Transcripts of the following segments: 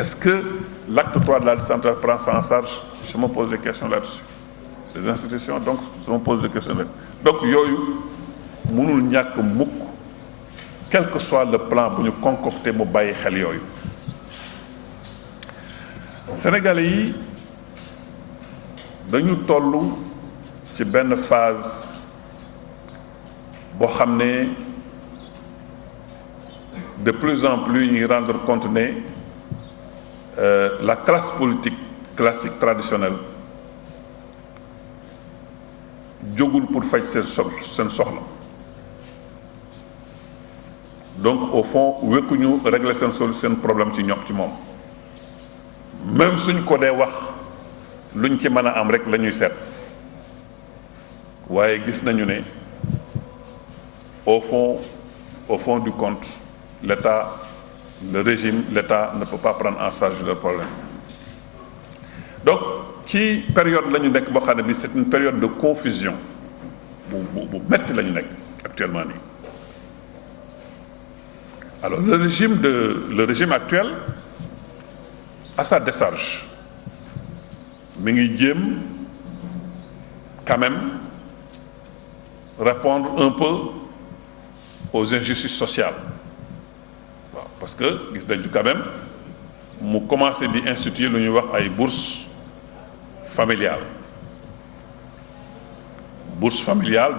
Est-ce que l'acte 3 de la décentralisation prend ça en charge? Je me pose des questions là-dessus. Les institutions donc se me posent des questions là. Donc yooyu mënul ñàkk mukk quel que soit le plan bu ñu concocté mu bàyyi xel yooyu. Sénégalais yi dañu toll ci benn phase boo xam ne de plus en plus ñuy rendre compte ne la classe politique classique traditionnelle jógul pour faj seen soxla donc au fond wekkuñu régler seen problème ci moom même suñ ko dee wax luñ ci mën a am rek la ñuy seet waaye gis nañu ne au fond du compte l'État le régime l'État ne peut pas prendre en charge le problème donc ci période la ñu nekk boo xam ne bi c'est une période de confusion bu metti la ñu nekk actuellement nii. Alors le régime actuel à sa décharge mi ngi jéem quand même répondre un peu aux injustices sociales waaw parce que gis nañu quand même mu commencé di instituer lu ñuy wax ay bourses familiales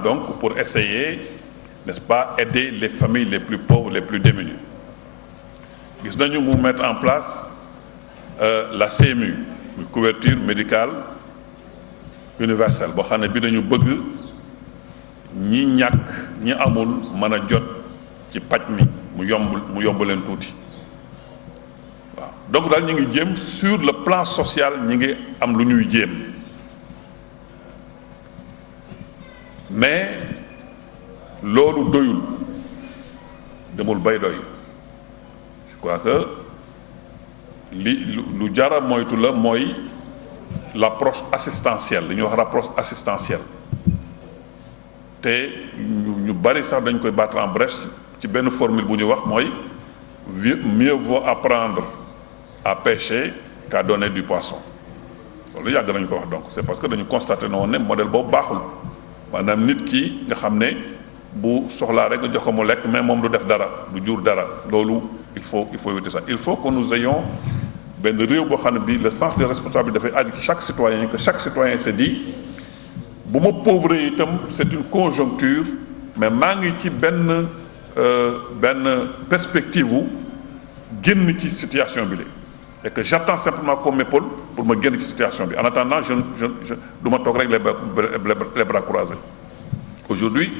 donc pour essayer n'est-ce pas aider les familles les plus pauvres les plus démunies gis nañu mu mettre en place la CMU une couverture médicale universelle boo xam ne bi dañu bëgg ñi ñàkk ñi amul mën a jot ci paj mi mu yomb leen tuuti waaw donc daal ñu ngi jéem sur le plan social ñi ngi am lu ñuy jéem mais loolu doyul demul bay doy je crois que lu jara moytu la mooy l'approche assistentielle li ñuy wax approche assistentielle te ñu bari sax dañ koy battre en brèche ci benn formule bu ñu wax mooy mieux vaut apprendre à pêcher qu'à donner du poisson loolu yàgg nañu ko wax donc c'est parce que dañu constaté na woon ne modèle boobu baaxul maanaam nit ki nga xam ne bu soxlaa rek nga jox ko mu lekk mais moom du def dara du jur dara loolu il faut éviter ça il faut que nous ayons benn réew boo xam ne bi le sens des responsabilités dafay aju ci chaque citoyen que chaque citoyen se dit bu ma pauvre itam c'est une conjoncture mais maa ngi ci benn perspective wu génn ci situation bi la et que j'attends simplement qu'on m'épaule pour ma génn ci situation bi en attendant je du ma toog rek les bras croisés aujourd'hui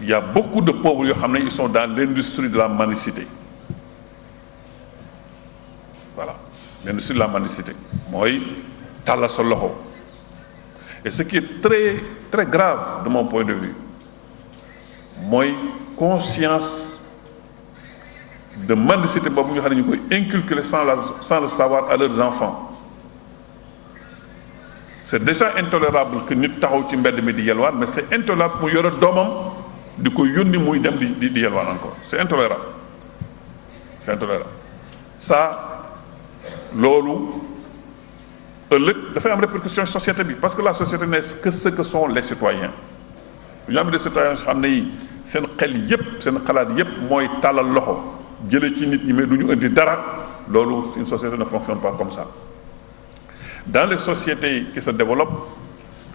il y a beaucoup de pauvres yoo xam ne ils sont dans l'industrie de la mendicité voilà l'industrie de la mendicité mooy tàllal sa loxo et ce qui est très très grave de mon point de vue mooy conscience de mendicité boobu nga xam ne ñu koy inculquer sans le savoir à leurs enfants c'est déjà intolérable que nit taxaw ci mbedd mi di yelwaan mais c'est intolérable mu yore doomam di ko yónni muy dem di yelwaan encore c'est intolérable ça loolu ëllëg dafay am répercussion société bi parce que la société n'est que ce que sont les citoyens ñu am des citoyens xam ne yi seen xel yépp seen xalaat yépp mooy tàllal loxo jële ci nit ñi mais du ñu indi dara loolu une société ne fonctionne pas comme ça. Dans les sociétés qui se développent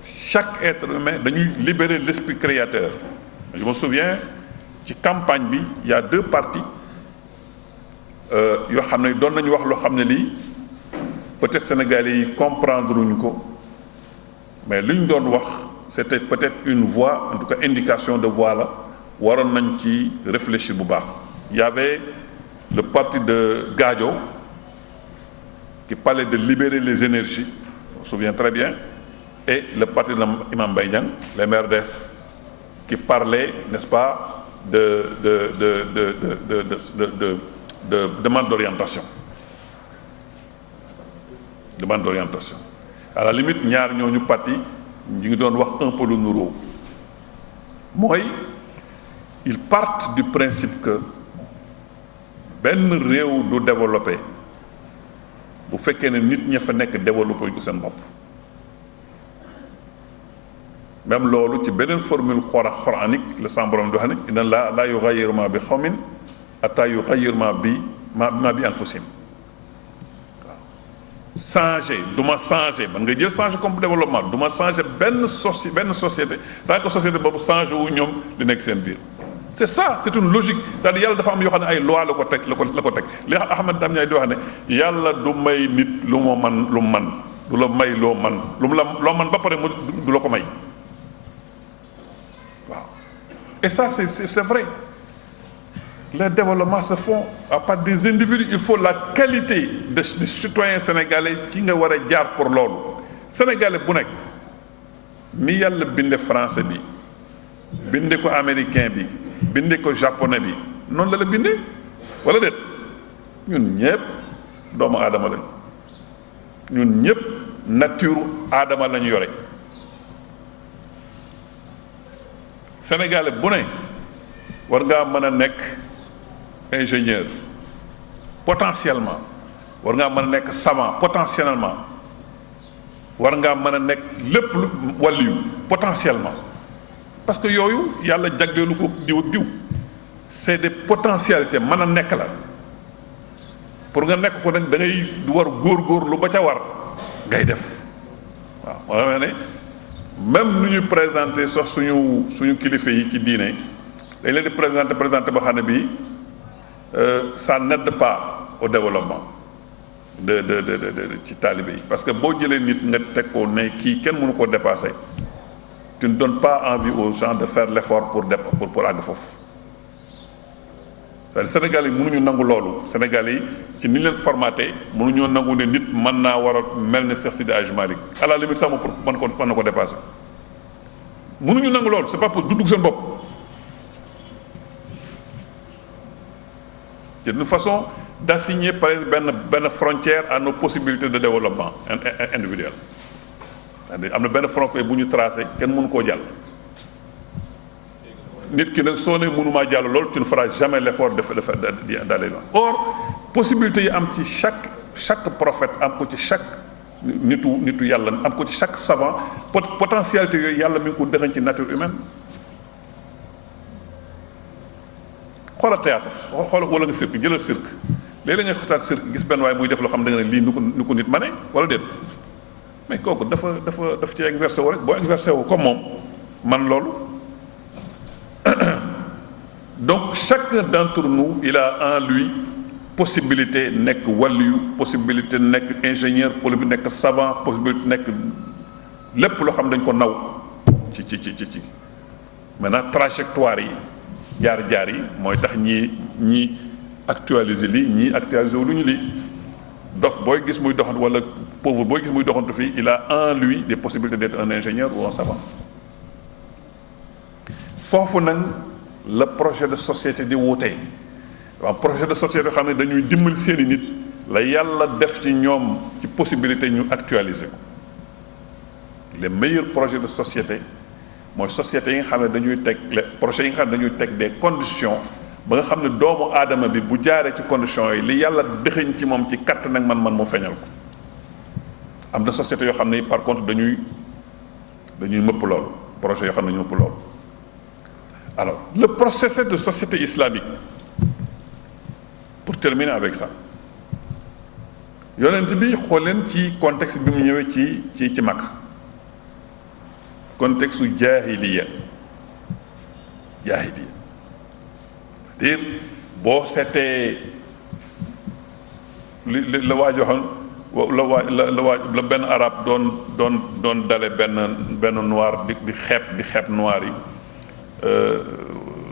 chaque être humain dañuy libérer l'esprit créateur. Je me souviens ci campagne bi il y a deux partis yoo xam ne doon nañu wax loo xam ne lii peut-être sénégalais yi comprendre wuñu ko mais li ñu doon wax c'était peut-être une voie en tout cas indication de voie la waroon nañ ci réfléchir bu baax. Il y avait le parti de Gadio qui parlait de libérer les énergies, on se souvient très bien, et le parti de Imam Mbaye Niang, les MRDS, qui parlait, n'est-ce pas, de demande d'orientation. Demande d'orientation. À la limite, ñaar ñooñu parti ñu ngi doon wax un peu lu nuroo mooy ils partent du principe que benn réew du développé bu fekkee ne nit ña fa nekk développé ko seen bopp. même loolu ci beneen formule coranique la sama borom di wax ne inna laa yughayyiru maa bi qawmin hattaa yughayyiru maa bi anfusihim. changer du ma changer man nga jël changer comme développement du ma changer benn société tant que société boobu changer wu ñoom li nekk seen biir. c'est ça, c'est une logique. C'est-à-dire yàlla dafa am yoo xam ne ay loi la ko teg li Ahmad Dame Ndiaye di wax ne yàlla du may nit lu mu man du la may loo man loo man ba pare mu du la ko may waaw. Et ça c'est vrai. Le développement se font à part des individus. Il faut la qualité des citoyens sénégalais ci nga war a jaar pour loolu. Sénégalais bu nekk ni yàlla binde français bi binde ko américain bi binde ko japonais bi noonu la binde wala déet ñun ñëpp doomu aadama lañ ñun ñëpp nature aadama lañu yore. Sénégalais bu ne war ngaa mën a nekk ingénieur potentiellement war ngaa mën a nekk savant potentiellement war ngaa mën a nekk lépp lu wàlliyu potentiellement parce que yooyu yàlla jagleelu ko diw ak diw c'est des potentialités mën a nekk la pour nga nekk ko nag da ngay war góor-góorlu ba ca war ngay def waaw moo ne même nu ñuy présenté sax suñu kilifa yi ci diine dañ leen di présenté ba xam ne bii ça n'aide pas au développement de ci taalibe yi parce que boo jëlee nit nga teg ko ne kii kenn mënu koo dépasser tu ne donnes pas envie aux gens de faire l'effort pour àgg foofu. c'est-à-dire Sénégal yi mënuñu nangu loolu Sénégal yi ci ni leen formaté mënuñoo nangu ne nit mën naa war a mel ne Cheikh Sidi Hadji Malick à la limite sax mën na ko dépasser mënuñu nangu loolu c'est pas pour dugg seen bopp. C'est une façon d'assigner par exemple benn frontière à nos possibilités de développement individuel. c'est-à-dire am na benn frontière bu ñu tracé kenn mënu koo jàll. nit ki nag soo ne mënumaa jàll loolu tu ne feras jamais l'effort d'aller loin. Or possibilité yi am ci chaque prophète am ko ci chaque nitu yàlla am ko ci chaque savant potentialité yooyu yàlla mi ngi ko dëxañ ci nature humaine. xoolal théâtre wala nga cirque jëlal cirque léeg-léeg nga xataat cirque gis benn waaye muy def loo xam da nga ne lii nu ko nit ma ne wala déet mais kooku daf ci exercer wu rek boo exercer wu comme moom man loolu. Donc chacun d'entre nous il a en lui possibilité nekk waliyu possibilité nekk ingénieur possibilité nekk savant possibilité nekk lépp loo xam dañ ko naw ci maintenant trajectoire yi jaar yi mooy tax ñii actualiser lii ñii actualiser wu lu ñu lii dof booy gis muy doxantu wala pauvre booy gis muy doxantu fii il a en lui des possibilités d'être un ingénieur ou un savant. Foofu nag la projet de société di wutee waaw projet de société yoo xam ne dañuy dimbali seeni nit la yàlla def ci ñoom ci possibilité ñu actualiser ko. Les meilleurs projets de société mooy société yi nga xam ne dañuy teg les projets yi nga xam ne dañuy teg des conditions ba nga xam ne doomu aadama bi bu jaaree ci conditions yi li yàlla dëxëñ ci moom ci katt nag man mu feeñal ko. Am na société yoo xam ne par contre dañuy mëpp loolu projet yoo xam ne ñu mëpp loolu. Alors le processus de société islamique pour terminer avec ça yonent bi xool leen ci contexte bi mu ñëwee ci Makka contexte su jaahiliya dire boo seetee li la waaj waxoon la benn arab doon dale benn noir di xeeb noir yi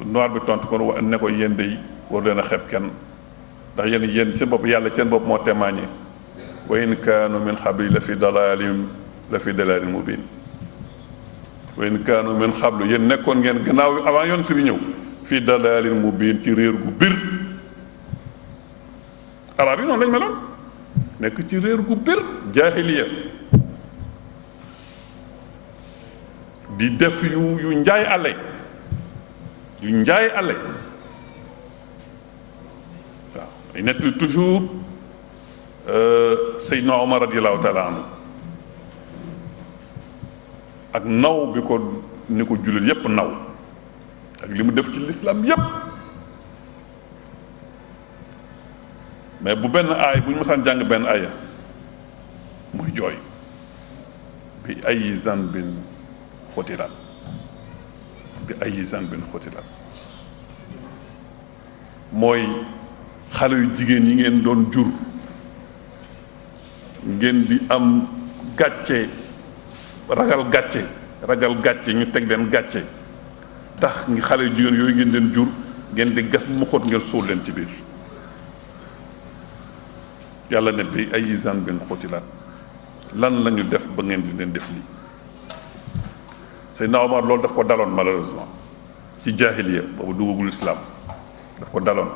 noir bi tontu kon ne ko yéen de war leen a xeeb kenn ndax yéen seen bopp yàlla seen bopp moo témoigné wa in kaanu min xabli la fi dalaalin mubin wa in kaanu min xablu yéen nekkoon ngeen gannaaw avant yonent bi ñëw fii dalaalin mubin ci réer gu bir arab yi noonu lañ meloon nekk ci réer gu bir jaahiliya di def yu njaay àlle waaw ay nekk toujours Seydina Omar radiallahu taala anhu ak naw bi ko ni ko jullit yépp naw ak li mu def ci lislaam yépp mais bu benn aay bu ñu mësaan jàng benn aaya muy jooy bi ay zanbin xutilat bi ay zanbin xutilat mooy xale yu jigéen yi ngeen doon jur ngeen di am gàcce ragal gàcce ñu teg leen gàcce tax ngi xale yu jigéen yooyu ngeen leen jur ngeen di gas bu mu xóot ngeen suul leen ci biir yàlla ne bi ay zanbin xutilat lan lañu def ba ngeen di leen def lii Seydina Omar loolu daf ko daloon malheureusement ci jaahiliya boobu duggagul islaam daf ko daloon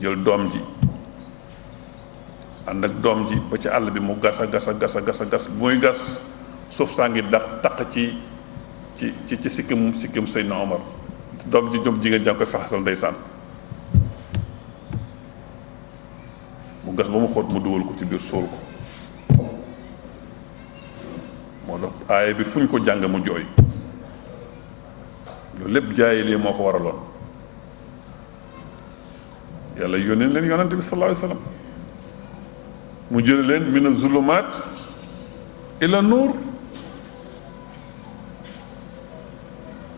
jël doom ji ànd ak doom ji ba ci àll bi mu gas muy gas suuf saa ngi taq ci sikkim Seydina Omar doom ji jom jigéen jaa ngi koy faxasal ndeysaan mu gas ba mu xóot mu dugal ko ci biir sóol ko moo tax aaya bi fu ñu ko jàng mu jooy loolu lépp jaahiliya moo ko waraloon yàlla yónnee leen yonante bi sallallahu alayhi wa sallam mu jële leen mina zulumaat ila nuur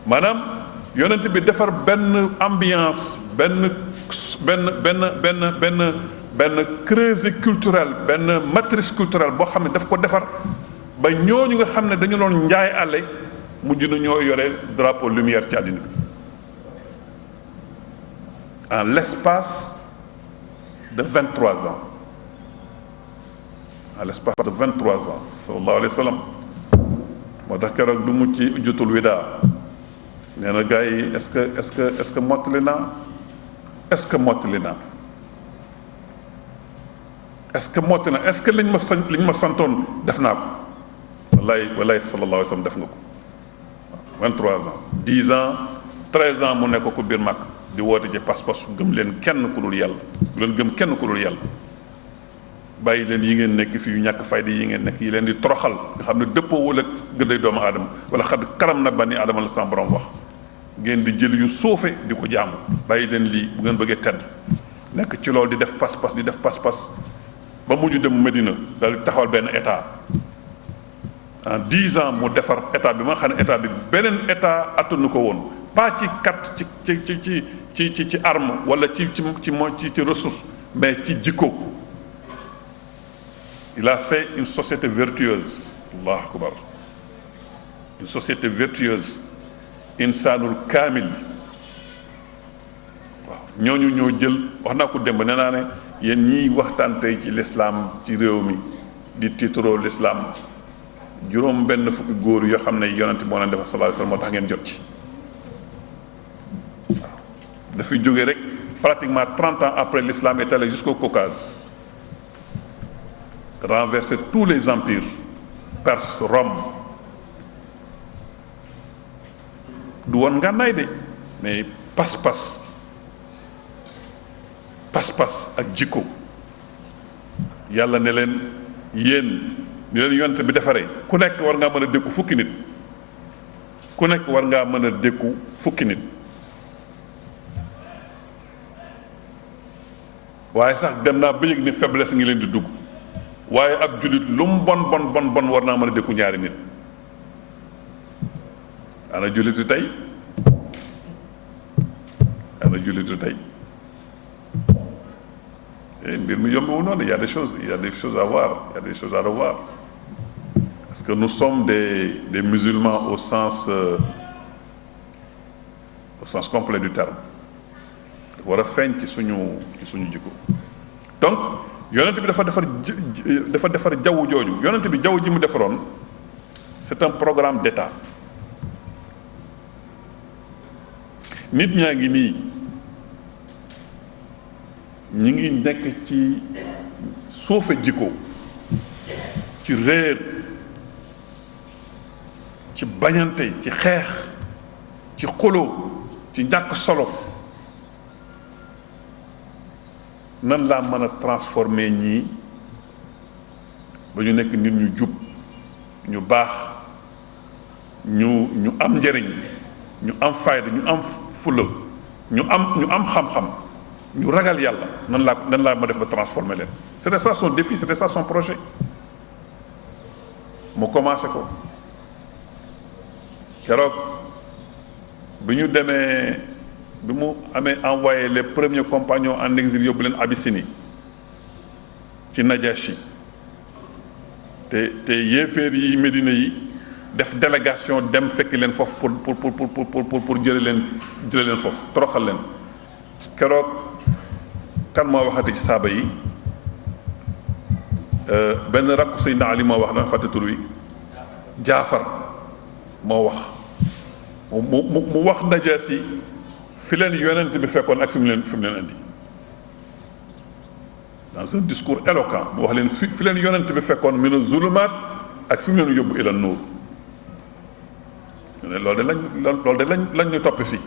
maanaam yonante bi defar benn ambiance benn creuset culturel benn matrice culturelle boo xam ne daf ko defar ba ñooñu nga xam ne dañu doon njaay àlle mujj na ñoo yore drapeau lumière ci àddina bi en l'espace de 23 ans en l'espace de 23 ans sallallahu alayhi wa sallam moo tax keroog du mu ci jotul widaa nee na gars yi est-ce que mottali naa est-ce que mottali naa est-ce que mottali naa est-ce que liñ ma santoon def naa ko wallaay sallallahu alayhi wa sallam def nga ko 23 ans 10 ans 13 ans mu nekk ko biir mag di woote ci pas-pas gëm leen kenn ku dul yàlla bu leen gëm kenn ku dul yàlla bàyyi leen yi ngeen nekk fii yu ñàkk fayda yi ngeen nekk yi leen di toroxal nga xam ne dëppoowul ak gëdday doomu aadama wala xad karam na bani aadama la sama borom wax ngeen di jël yu suufe di ko jaamu bàyyi leen lii bu ngeen bëggee tedd nekk ci loolu di def pas-pas di def pas-pas ba mujj dem Medina daal di taxawal benn état en 10 ans mu defar état bi ma xam ne état bi beneen état attanu ko woon pas ci kat ci arme wala ci ressource mais ci jikko il a fait une société vertueuse allahu akbar une société vertueuse insaanul kaamil waaw ñooñu ñoo jël wax naa ko démb nee naa ne yéen ñiy waxtaan tey ci l'islam ci réew mi di tiitaroo l'islam juróom benn fukki góor yoo xam ne yonent moo leen defar sallallahu alayhi wasallam moo tax ngeen jot ci waaw dafay jógee rek pratiquement 30 ans après l'islam est allé jusqu'au Caucase renverser tous les empires Perse Rome du woon ngànnaay de mais pas-pas ak jikko yàlla ne leen yéen ni leen yonent bi defaree ku nekk war ngaa mën a dékku fukki nit ku nekk war ngaa mën a dékku fukki nit waaye sax dem naa ba yëg ni faiblesse ngi leen di dugg waaye ab jullit lu mu bon war naa mën a dékku ñaari nit ana jullitu tey mbir mi yombewul noonu il y a des choses à voir il y a des choses à revoir parce que nous sommes des musulmans au sens complet du terme war a feeñ ci suñu jikko donc yonent bi dafa defar jaww jooju yonent bi jaww ji mu defaroon c'est un programme d'État nit ñaa ngi nii ñi ngi nekk ci suufe jikko ci réer ci bañante ci xeex ci xuloo ci ñàkk solo nan laa mën a transformer ñii ba ñu nekk nit ñu jub ñu baax ñu am njëriñ ñu am fayda ñu am fulla ñu am xam-xam ñu ragal yàlla nan laa ma def ba transformer leen. C'était ça son défi, c'était ça son projet mu commencé ko keroog bi ñu demee bi mu amee envoyé les premiers compagnons en exil yóbbu leen Abyssinie ci Najashi te yéeféer yi Médina yi def délégation dem fekki leen foofu pour jële leen foofu toroxal leen keroog kan moo waxati ci saaba yi benn rakku Seydina Ali moo wax dama fàtte tur wi Jaafar moo wax mu wax Najaasi fi leen yonent bi fekkoon ak fi mu leen indi dans un discours éloquent mu wax leen fi leen yonent bi fekkoon mina zulumaat ak fi mu leen yóbbu ila nuur loolu de lañ ñu toppe fii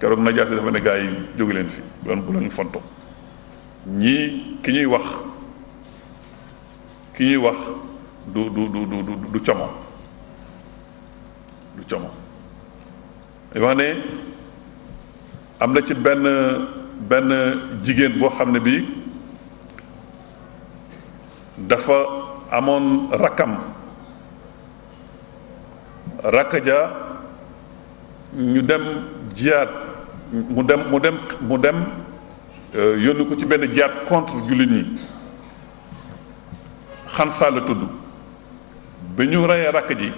keroog Najaasi dafa ne gaa yi jóge leen fii bu lañu fonto ñii ki ñuy wax du como wax ne am na ci benn jigéen boo xam ne bi dafa amoon rakkam rakk ja ñu dem jiyaat mu dem yónni ko ci benn jiyaat contre jullit ñi Xansa la tudd bi ñu reyee rakk ji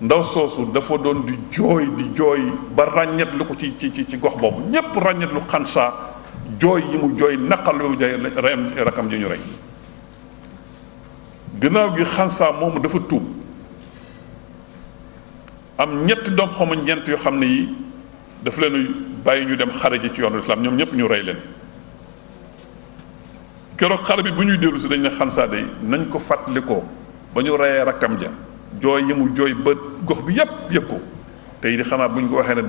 ndaw soosu dafa doon di jooy ba ràññetlu ko ci gox boobu ñépp ràññetlu Xansa jooy yi mu jooy naqal bi mu jooy reyam rakkam ji ñu rey gannaaw gi Xansa moomu dafa tuub am ñetti doom xawma ñeent yoo xam ne yi dafa leen bàyyi ñu dem xare ji ci yoonu islam ñoom ñëpp ñu rey leen keroog xare bi bu ñuy dellu si dañ ne Xansa day nañ ko fàttalikoo ba ñu reyee rakkam ja jooy yi mu jooy ba gox bi yépp yëg ko tey di xanaa bu ñu ko waxee ne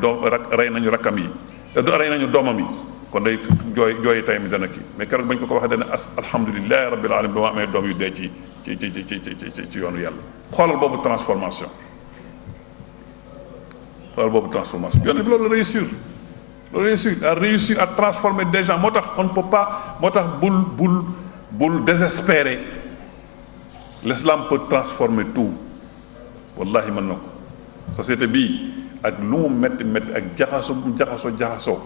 rey nañu rakkam yi rey nañu doomam yi kon day jooyi tay mi dana kii mais keroog bañ ko waxee dana alhamdulilahi rabbil alamin ba ma amee doom yu dee ci yoonu yàlla xoolal boobu transformation yoon bi loolu réussir a réussi à transformer des gens moo tax on ne peut pas moo tax bul désespérer l'islam peut transformer tout wallahi mën na ko société bii ak lu mu métti ak jaxasoo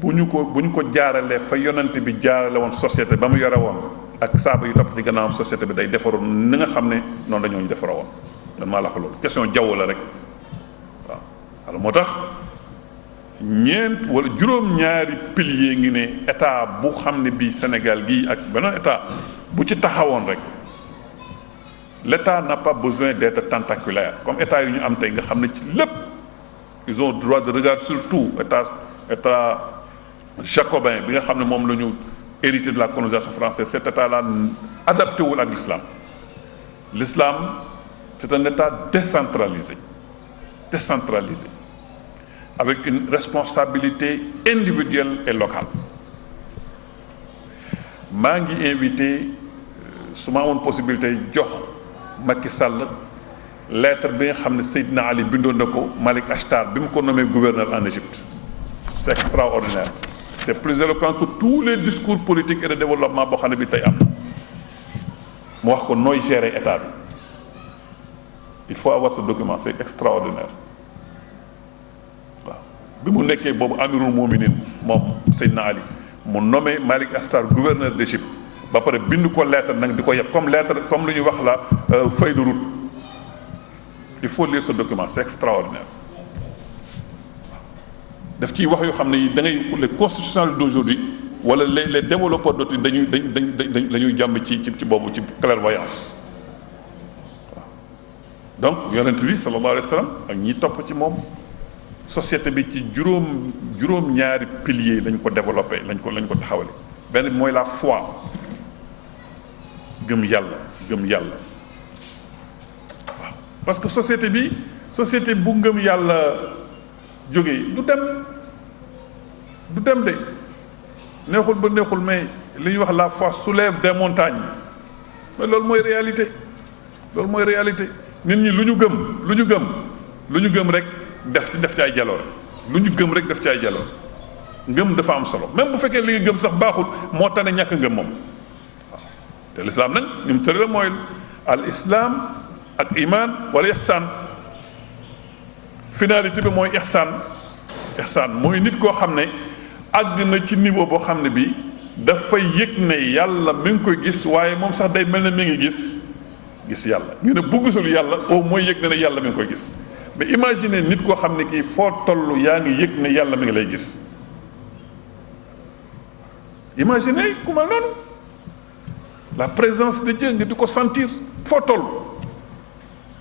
bu ñu ko jaaralee fa yonent bi jaarale woon société ba mu yore woon ak saaba yu topp ci gannaawam société bi day defaroon ni nga xam ne noonu la ñooñu defara woon man maa la wax loolu question jaww la rek waaw alors moo tax ñeent wala juróom-ñaari pilier ngi ne état bu xam ne bii Sénégal gii ak beneen état bu ci taxawoon rek l'état n'a pas besoin d'être tentaculaire comme état yu ñu am tey nga xam ne ci lépp ils ont droit de regard sur tout état jacobin bi nga xam ne moom la ñu hérité de la colonisation française cet état là adapté wul ak l'islam c'est un état décentralisé avec une responsabilité individuelle et locale maa ngi invité su ma amoon possibilité jox Macky Sall lettre bi nga xam ne Seydina Ali bindoon na ko Malik Ashtar bi mu ko nommé gouverneur en Égypte c'est extraordinaire c'est plus éloquent que tous les discours politiques et de développement boo xam ne bi tey am na mu wax ko nooy gérer état bi il faut avoir ce document c'est extraordinaire waaw bi mu nekkee boobu amirul mu'minin moom Seydina Ali mu nommé Malik Ashtar gouverneur d'Égypte ba pare bind ko lettre nag di ko yeb comme lu ñuy wax la feuille de route il faut lire ce document c'est extraordinaire daf ciy wax yoo xam ne yi da ngay les constitutionnels d'aujourd'hui wala les développeurs d'aujourd'hui dañuy jàmm ci boobu ci clairvoyance waaw donc yonent bi sallallahu alayhi wa sallam ak ñi topp ci moom société bi ci juróom-ñaari piliers lañ ko développé lañ ko taxawale benn bi mooy la foi gëm yàlla waaw parce que société bu ngëm yàlla jógee du dem de neexul ba neexul mais li ñuy wax la foi soulève des montagnes mais loolu mooy réalité loolu mooy réalité nit ñi lu ñu gëm rek def ci ay jaloor lu ñu gëm rek def ci ay jaloor ngëm dafa am solo même bu fekkee li nga gëm sax baaxul moo tax ne ñàkk ngëm moom waaw te lislaam nag ñu mu tëri la mooy al islam ak iman wala ihsaan finalité bi mooy ihsaan mooy nit koo xam ne àgg na ci niveau boo xam ne bi dafay yëg ne yàlla mi ngi koy gis waaye moom sax day mel ne mi ngi gis yàlla ñu ne bu gisul yàlla au moins yëg na ne yàlla mi ngi koy gis mais imaginez nit koo xam ne kii foo toll yaa ngi yëg ne yàlla mi ngi lay gis imaginez ku mel noonu la présence de Dieu nga di ko sentir foo toll.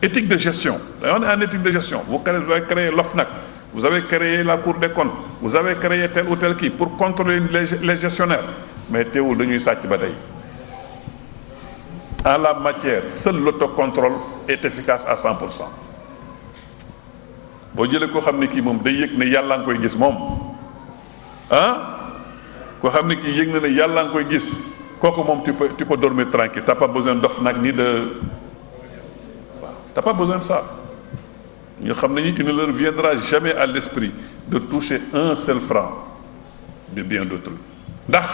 Éthique de gestion. On est en éthique de gestion. Vous avez créé l'OFNAC, vous avez créé la Cour des comptes, vous avez créé tel ou tel qui pour contrôler les gestionnaires. Mais teewul dañuy sàcc ba tey. En la matière, seul l'autocontrôle est efficace à 100%. boo jëlee koo xam ne kii moom day yëg ne yàlla nga koy gis moom koo xam ne kii yëg na ne yàlla nga koy gis kooku moom tu peux dormir tranquille. T'as pas besoin d'OFNAC ni de. T'as pas besoin de ça. Ñu xam ne il ne leur viendra jamais à l'esprit de toucher un seul franc du bien d'autrui ndax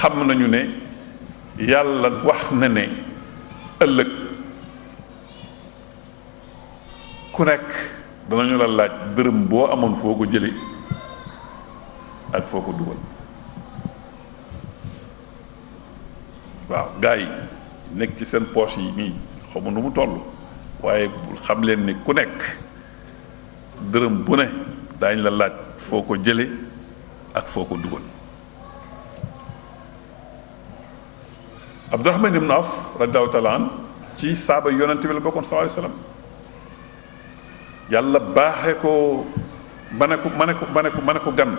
xam nañu ne yàlla wax na ne ëllëg ku nekk danañu la laaj dërëm boo amoon foo ko jële ak foo ko dugal. waaw gars yi nekk ci seen poche yi nii xamu nu mu toll waaye xam leen ni ku nekk dërëm bu ne daañ la laaj foo ko jële ak foo ko dugal. Abdurahman ibn Awf radiyallahu taala an ci saaba yonente bi la bokkoon sallallahu alayhi wasallam yàlla baaxee ko ma ne ko gan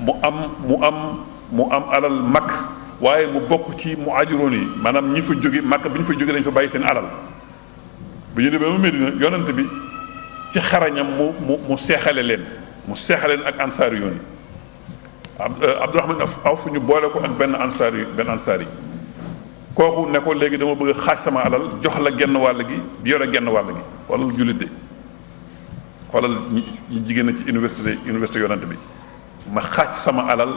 mu am alal mag waaye mu bokk ci mu ajuroon yi maanaam ñi fa jóge Makka bi ñu fa jóge dañ fa bàyyi seen alal bi ñu demee ba Medina yonent bi ci xarañam mu seexale leen ak ansaar yoon yi Abdurahman Awf ñu boole ko ak benn ansaar yi kooku ne ko léegi dama bëgg a xaaj sama alal jox la genn wàll gi di yore genn wàll gi wala jullit de xoolal ñi jigéen na ci université yonent bi ma xaaj sama alal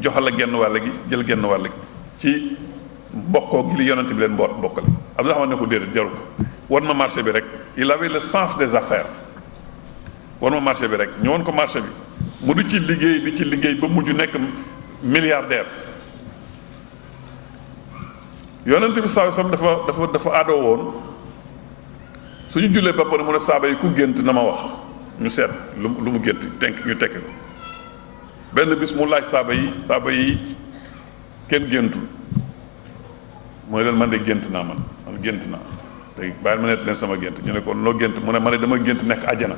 jox la genn wàll gi jël genn wàll gi ci mbokkoo gi li yonent bi leen mbokkale Abdurahman ne ko déedéet jaru ko wan ma marché bi rek il avait le sens des affaires wan ma marché bi rek ñu won ko marché bi mu di ci liggéey ba mujj nekk milliardaire yonent bi sallallahu alayhi wasallam dafa aadoo woon suñu jullee ba pare mu ne saaba yi ku gént na ma wax ñu seet lu mu gént ñu tekki ko benn bis mu laaj saaba yi kenn géntul mooy leen man de gént naa man gént naa léegi bàyyi ma nett leen sama gént ñu ne ko noo gént mu ne ma ne dama gént nekk àjjana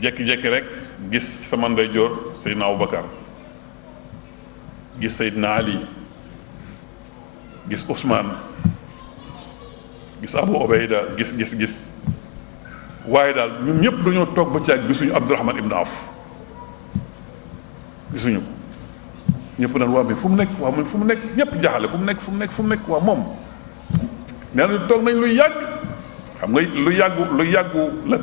jekki-jekki rek gis sama ndeyjoor Seydina Abubakar gis Seydina Ali gis Ousmane gis Abu Obayda gis waaye daal ñun ñëpp dañoo toog ba caag gisuñu Abdurahman ibn Awf gisuñu ko ñëpp naan waa mais fu mu nekk ñëpp jaaxale fu mu nekk waa moom nee na toog nañ lu yàgg xam nga lu yàggu le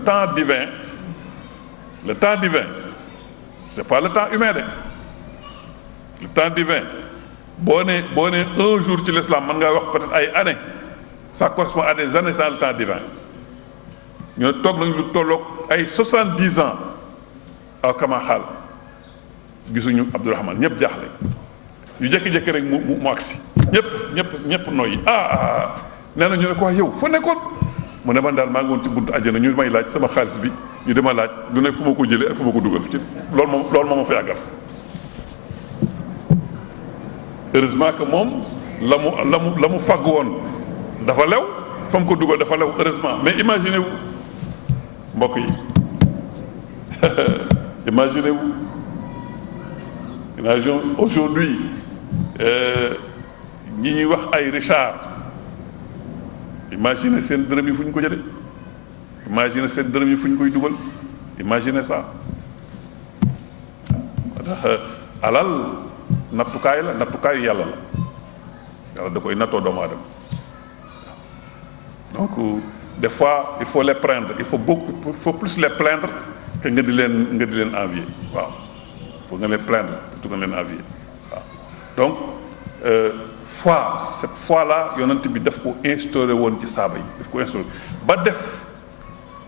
temps divin c'est pas le temps humain de le temps divin boo nee un jour ci l'islam mën ngaa wax peut-être ay années ça correspond à des années dans le temps divin ñoo toog nañ lu tolloog ay 70 ans aw kama xaal gisuñu Abdurahman ñëpp jaaxle ñu jékki-jékki rek mu agsi ñëpp noyyi nee na ñu ne ko wax yow fa nekkoon mu ne man daal maa ngi woon ci buntu àjjana ñu may laaj sama xaalis bi ñu dema laaj lu ne fu ma ko jëlee ak fu ma ko dugal ci loolu moom ma fa yàggal heureusement que moom la mu fàgg woon dafa lew fa mu ko dugal dafa lew heureusement mais imaginez vous mbokk yi imaginez aujourd'hui ñi ñuy wax ay Richard imaginez seen dërëm yi fu ñu ko jëlee imaginez seen dërëm yi fu ñu koy dugal imaginez ça tax alal nattukaay la nattukaayu yàlla la yàlla da koy nattoo doomu aadama donc des fois il faut les plaindre il faut plus les plaindre que nga di leen envier waaw il faut nga les plaindre plutôt nga leen envier waaw donc cette foi là yonent bi daf ko instauré woon ci saaba yi daf ko instauré ba def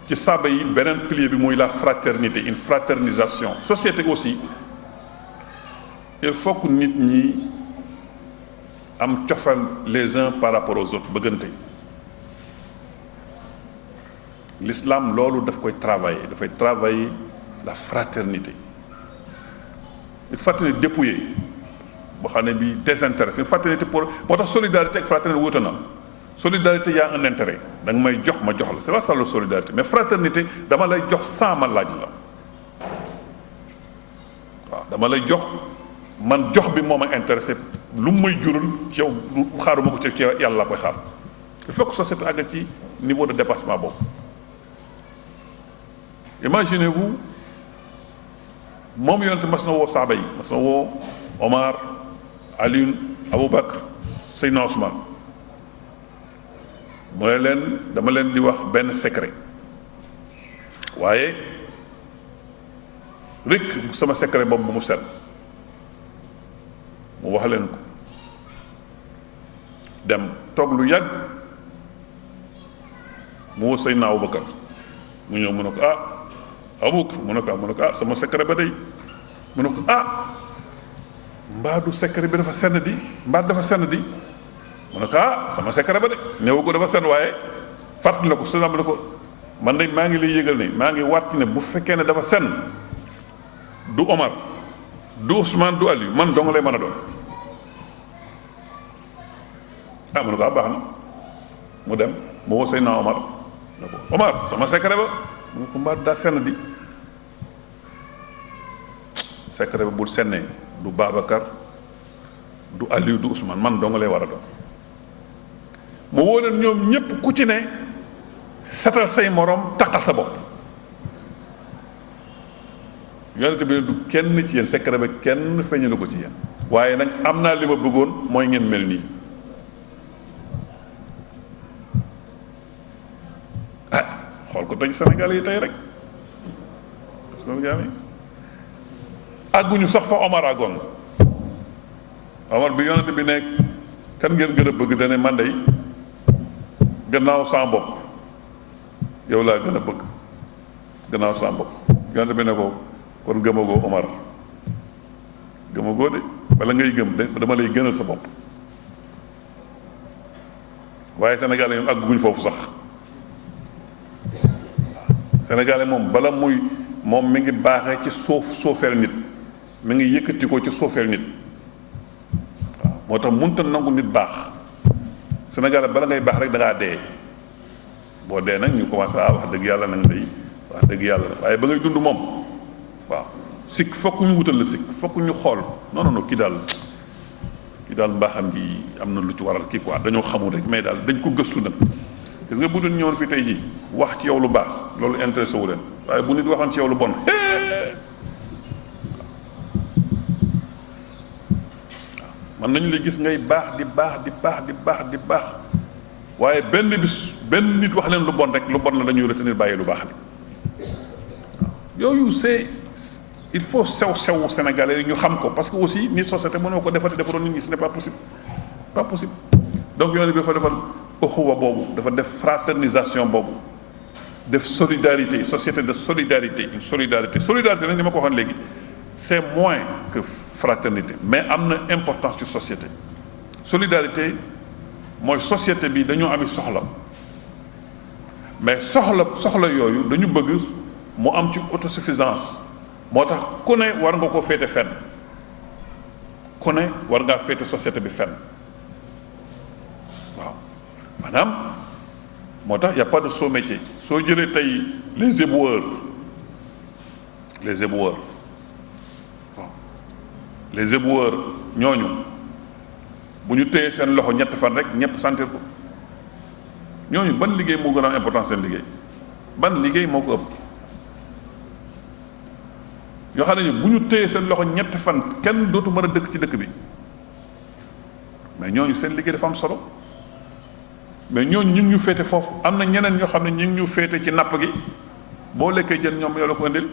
ci saaba yi beneen pilier bi muy la fraternité une fraternisation société aussi il faut que nit ñi am cofal les uns par rapport aux autres bëggante l'islam loolu daf koy travailler dafay travailler la fraternité une fraternité dépouillée boo xam ne bi désintéressé une fraternité pour moo tax solidarité ak fraternité wuute na solidarité y a un intérêt da nga may jox ma jox la c'est pas ça la solidarité mais fraternité dama lay jox sans ma laaj la waaw dama lay jox man jox bi moo ma intéressé lu mu may jural ci yow xaaruma ko ci yàlla laa koy xaar il faut que société àgg ci niveau de dépassement boobu imaginez-vous moom yonente mas na woo saaba yi mas na woo Omar Alioune Aboubacar Seydina Ousmane mu ne leen dama leen di wax benn secret waaye rek sama secret boobu bu mu set mu wax leen ko dem toog lu yàgg mu woo Seydina Aboubacar mu ñëw mu ne ko Aboubacar mu ne ko sama secret ba day mu ne ko mbaa du secret bi dafa senn di mbaa dafa senn di mu ne ko sama secret ba de néew ko dafa senn waaye fàttali na ko su ne ko man de maa ngi lay yëgal ne maa ngi waat ci ne bu fekkee ne dafa senn du Omar du Ousmane du Aliou man dong lay mën a doon mu ne ko baax na mu dem mu woo Seydina Omar ne ko Omar sama secret ba mu ne ko mbaa daa senn di secret ba bul sennee du Babacar du Aliou du Ousmane man dong lay war a doon mu woo leen ñoom ñépp ku ci ne setal say morom taqal sa bopp yonent bi du kenn ci yéen secret ba kenn feeñalu ko ci yéen waaye nag am naa li ma bëggoon mooy ngeen mel nii xool ko tey Sénégal yi tey rek Sénégal yi àgguñu sax fa Omar àggoon Omar bi yonent bi nekk kan ngeen gën a bëgg dane man dey gannaaw saa bopp yow laa gën a bëgg gannaaw saa bopp yonent bi ne ko kon gëmagoo Omar gëmagoo de bala ngay gëm de dama lay gënal sa bopp waaye Sénégalais yi àgguñu foofu sax Sénégalais moom bala muy moom mi ngi baaxee ci suufeel nit mi ngi yëkkati ko ci suufeel nit waaw moo tax mënut a nangu nit baax Sénégalais bala ngay baax rek da ngaa dee boo dee nag ñu commencé wax dëgg yàlla nag day wax dëgg yàlla waaye ba ngay dund moom waaw sikk fokk ñu wutal la sikk fokk ñu xool non kii daal mbaaxam gi am na lu ci waral kii quoi dañoo xamul rek mais daal dañ ko gëstu nag gis nga bu doon ñëwoon fii tey jii wax ci yow lu baax loolu intéressé wu leen waaye bu nit waxoon ci yow lu bon man nañu la gis ngay baax di baax waaye benn nit wax leen lu bon rek lu bon la dañuy retenir bàyyi lu baax li yooyu il faut sew sénégalais yi ñu xam ko parce que aussi ni société mënoo ko defati defaroon nit ñi ce n'est pas possible donc yoon bi dafa defal uxuwa boobu dafa def fraternisation boobu def solidarité société de solidarité une solidarité nag ni ma ko waxoon léegi c'est moins que fraternité mais am na importance ci société solidarité mooy société bi dañoo ami soxla mais soxla yooyu dañu bëgg mu am ci autosuffisance moo tax ku ne war nga ko féete fenn ku ne war ngaa féete société bi fenn waaw maanaam moo tax y a pas de sot métier soo jëlee tey les éboueurs waaw les éboueurs ñooñu bu ñu téye seen loxo ñett fan rek ñëpp sentir ko ñooñu ban liggéey moo gën a am importance seen liggéey ban liggéey moo ko ëpp ñoo xam ne bu ñu téye seen loxo ñetti fan kenn dootu mën a dëkk ci dëkk bi mais ñooñu seen liggéey dafa am solo mais ñooñu ñu ngi ñu féete foofu. am na ñeneen ñoo xam ne ñu ngi ñu féete ci napp gi boo lekkee jën ñoom ñoo la ko indil.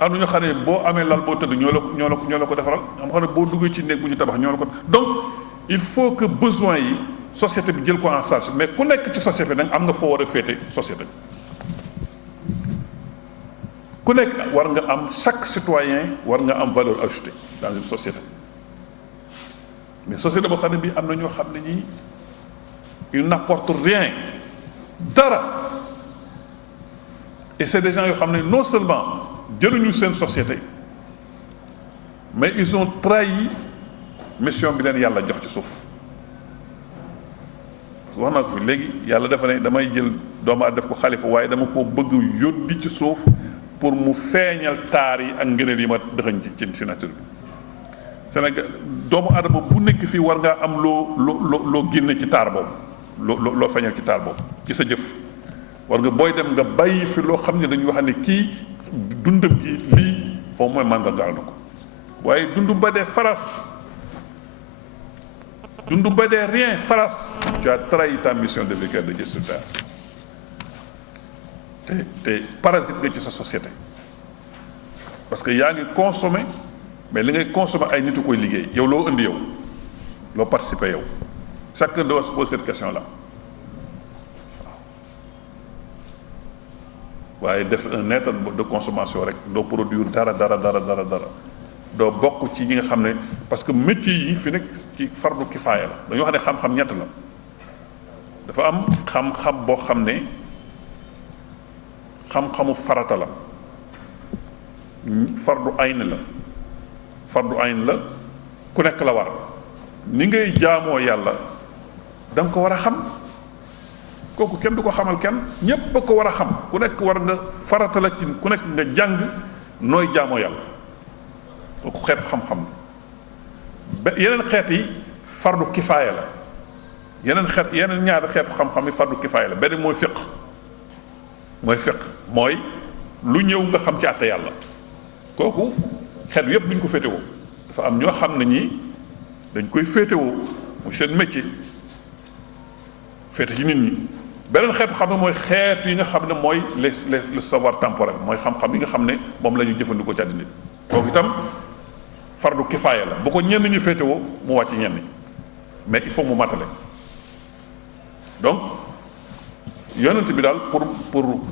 am na ñoo xam ne boo amee lal boo tëdd ñoo la ko defaral am xam ne boo duggee ci néeg bu ñu tabax ñoo la ko. donc il faut que besoin yi société bi jël ko en charge mais ku nekk ci société nag am nga foo war a féete société bi. ku nekk war nga am chaque citoyen war nga am valeur ajoutée dans une société mais société boo xam ne bii am na ñoo xam ne ñii ils n'apportent rien dara et c'est des gens yoo xam ne non seulement jëluñu seen société mais ils ont trahi mission bi leen yàlla jox ci suuf. wax naa ko fi léegi yàlla dafa ne damay jël doomu aadama def ko xalifa waaye dama ko bëgg yóddi ci suuf pour mu feeñal taar yi ak ngëneel yi ma dëxañ ci nature bi. Sénégal doomu aadama bu nekk fii war ngaa am loo génne ci taar boobu loo feeñal ci taar boobu ci sa jëf. war nga booy dem nga bàyyi fi loo xam ne dañuy wax ne kii dundam gi lii au moins màndargaal na ko waaye dund ba dee faras dund ba dee rien faras tu as trahi ta mission de vicaire de Dieu sur terre te parasite nga ci sa société parce que yaa ngi consommé mais li ngay consommé ay nit a koy liggéey yow loo indi yow loo participé yow chacun doit se poser cette question là waaye def un être de consommation rek doo produire dara doo bokk ci ñi nga xam ne parce que métier yi fi nekk ci fardu kifaaya la dañoo xam ne xam-xam ñett la dafa am xam-xam boo xam ne xam-xamu farata la fardu ayn la ku nekk la war ni ngay jaamoo yàlla da nga ko war a xam kooku kenn du ko xamal kenn ñépp a ko war a xam ku nekk war nga farata la ci ku nekk nga jàng nooy jaamoo yàlla kooku xeetu xam-xam la yeneen xeet yi fardu kifaaya la yeneen ñaari xeetu xam-xam yi fardu kifaaya la benn mooy fiq mooy lu ñëw nga xam ci àtte yàlla kooku xeet yépp duñ ko féetewoo dafa am ñoo xam ne ñii dañ koy féetewoo mu seen métier féete ci nit ñi beneen xeetu xam ne mooy xeet yi nga xam ne mooy le savoir temporel mooy xam-xam yi nga xam ne moom la ñu jëfandikoo ci àddina kooku itam fardu kifaaya la bu ko ñenn ñi féetewoo mu wàcc ñenn ñi mais il faut mu matale donc yonent bi daal pour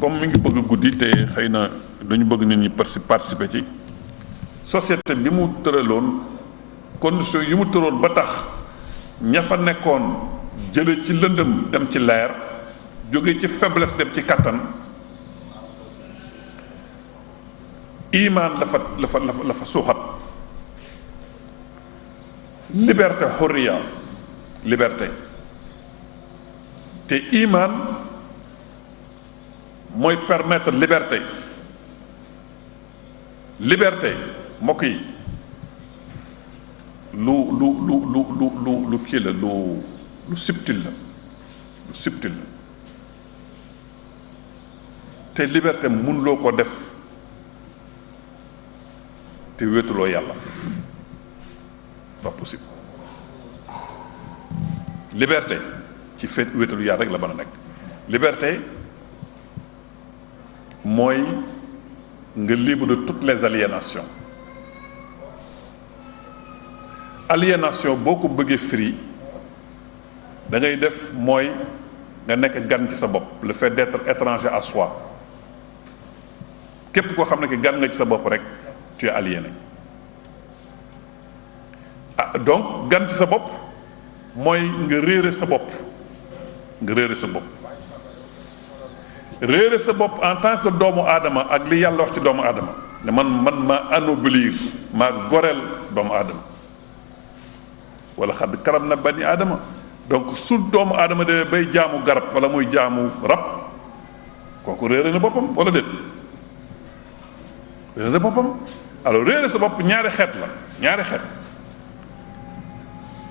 comme mi ngi bëgg guddi te xëy na dañu bëgg nit ñi participer ci société bi mu tëraloon conditions yi mu tëroon ba tax ña fa nekkoon jële ci lëndëm dem ci leer jóge ci faiblesse dem ci kattan iman la fa suuxat liberté xurriya liberté te iman mooy permettre liberté mbokk yi lu kii la lu subtil la te liberté mun loo ko def te wéetuloo yàlla pas possible liberté ci fait wéetalu yàlla rek la mën a nekk liberté mooy nga libre de toutes les aliénations boo ko bëggee firi da ngay def mooy nga nekk gan ci sa bopp le fait d'être étranger à soi képp koo xam ne ki gan nga ci sa bopp rek tu es aliéné donc gan ci sa bopp mooy nga réere sa bopp réere sa bopp en tant que doomu aadama ak li yàlla wax ci doomu aadama ne man maa anoblir maa goreel doomu aadama wala xadd karam na bani aadama donc su doomu aadama de bay jaamu garab wala muy jaamu rab kooku réere na boppam wala déet réere na boppam alors réere sa bopp ñaari xeet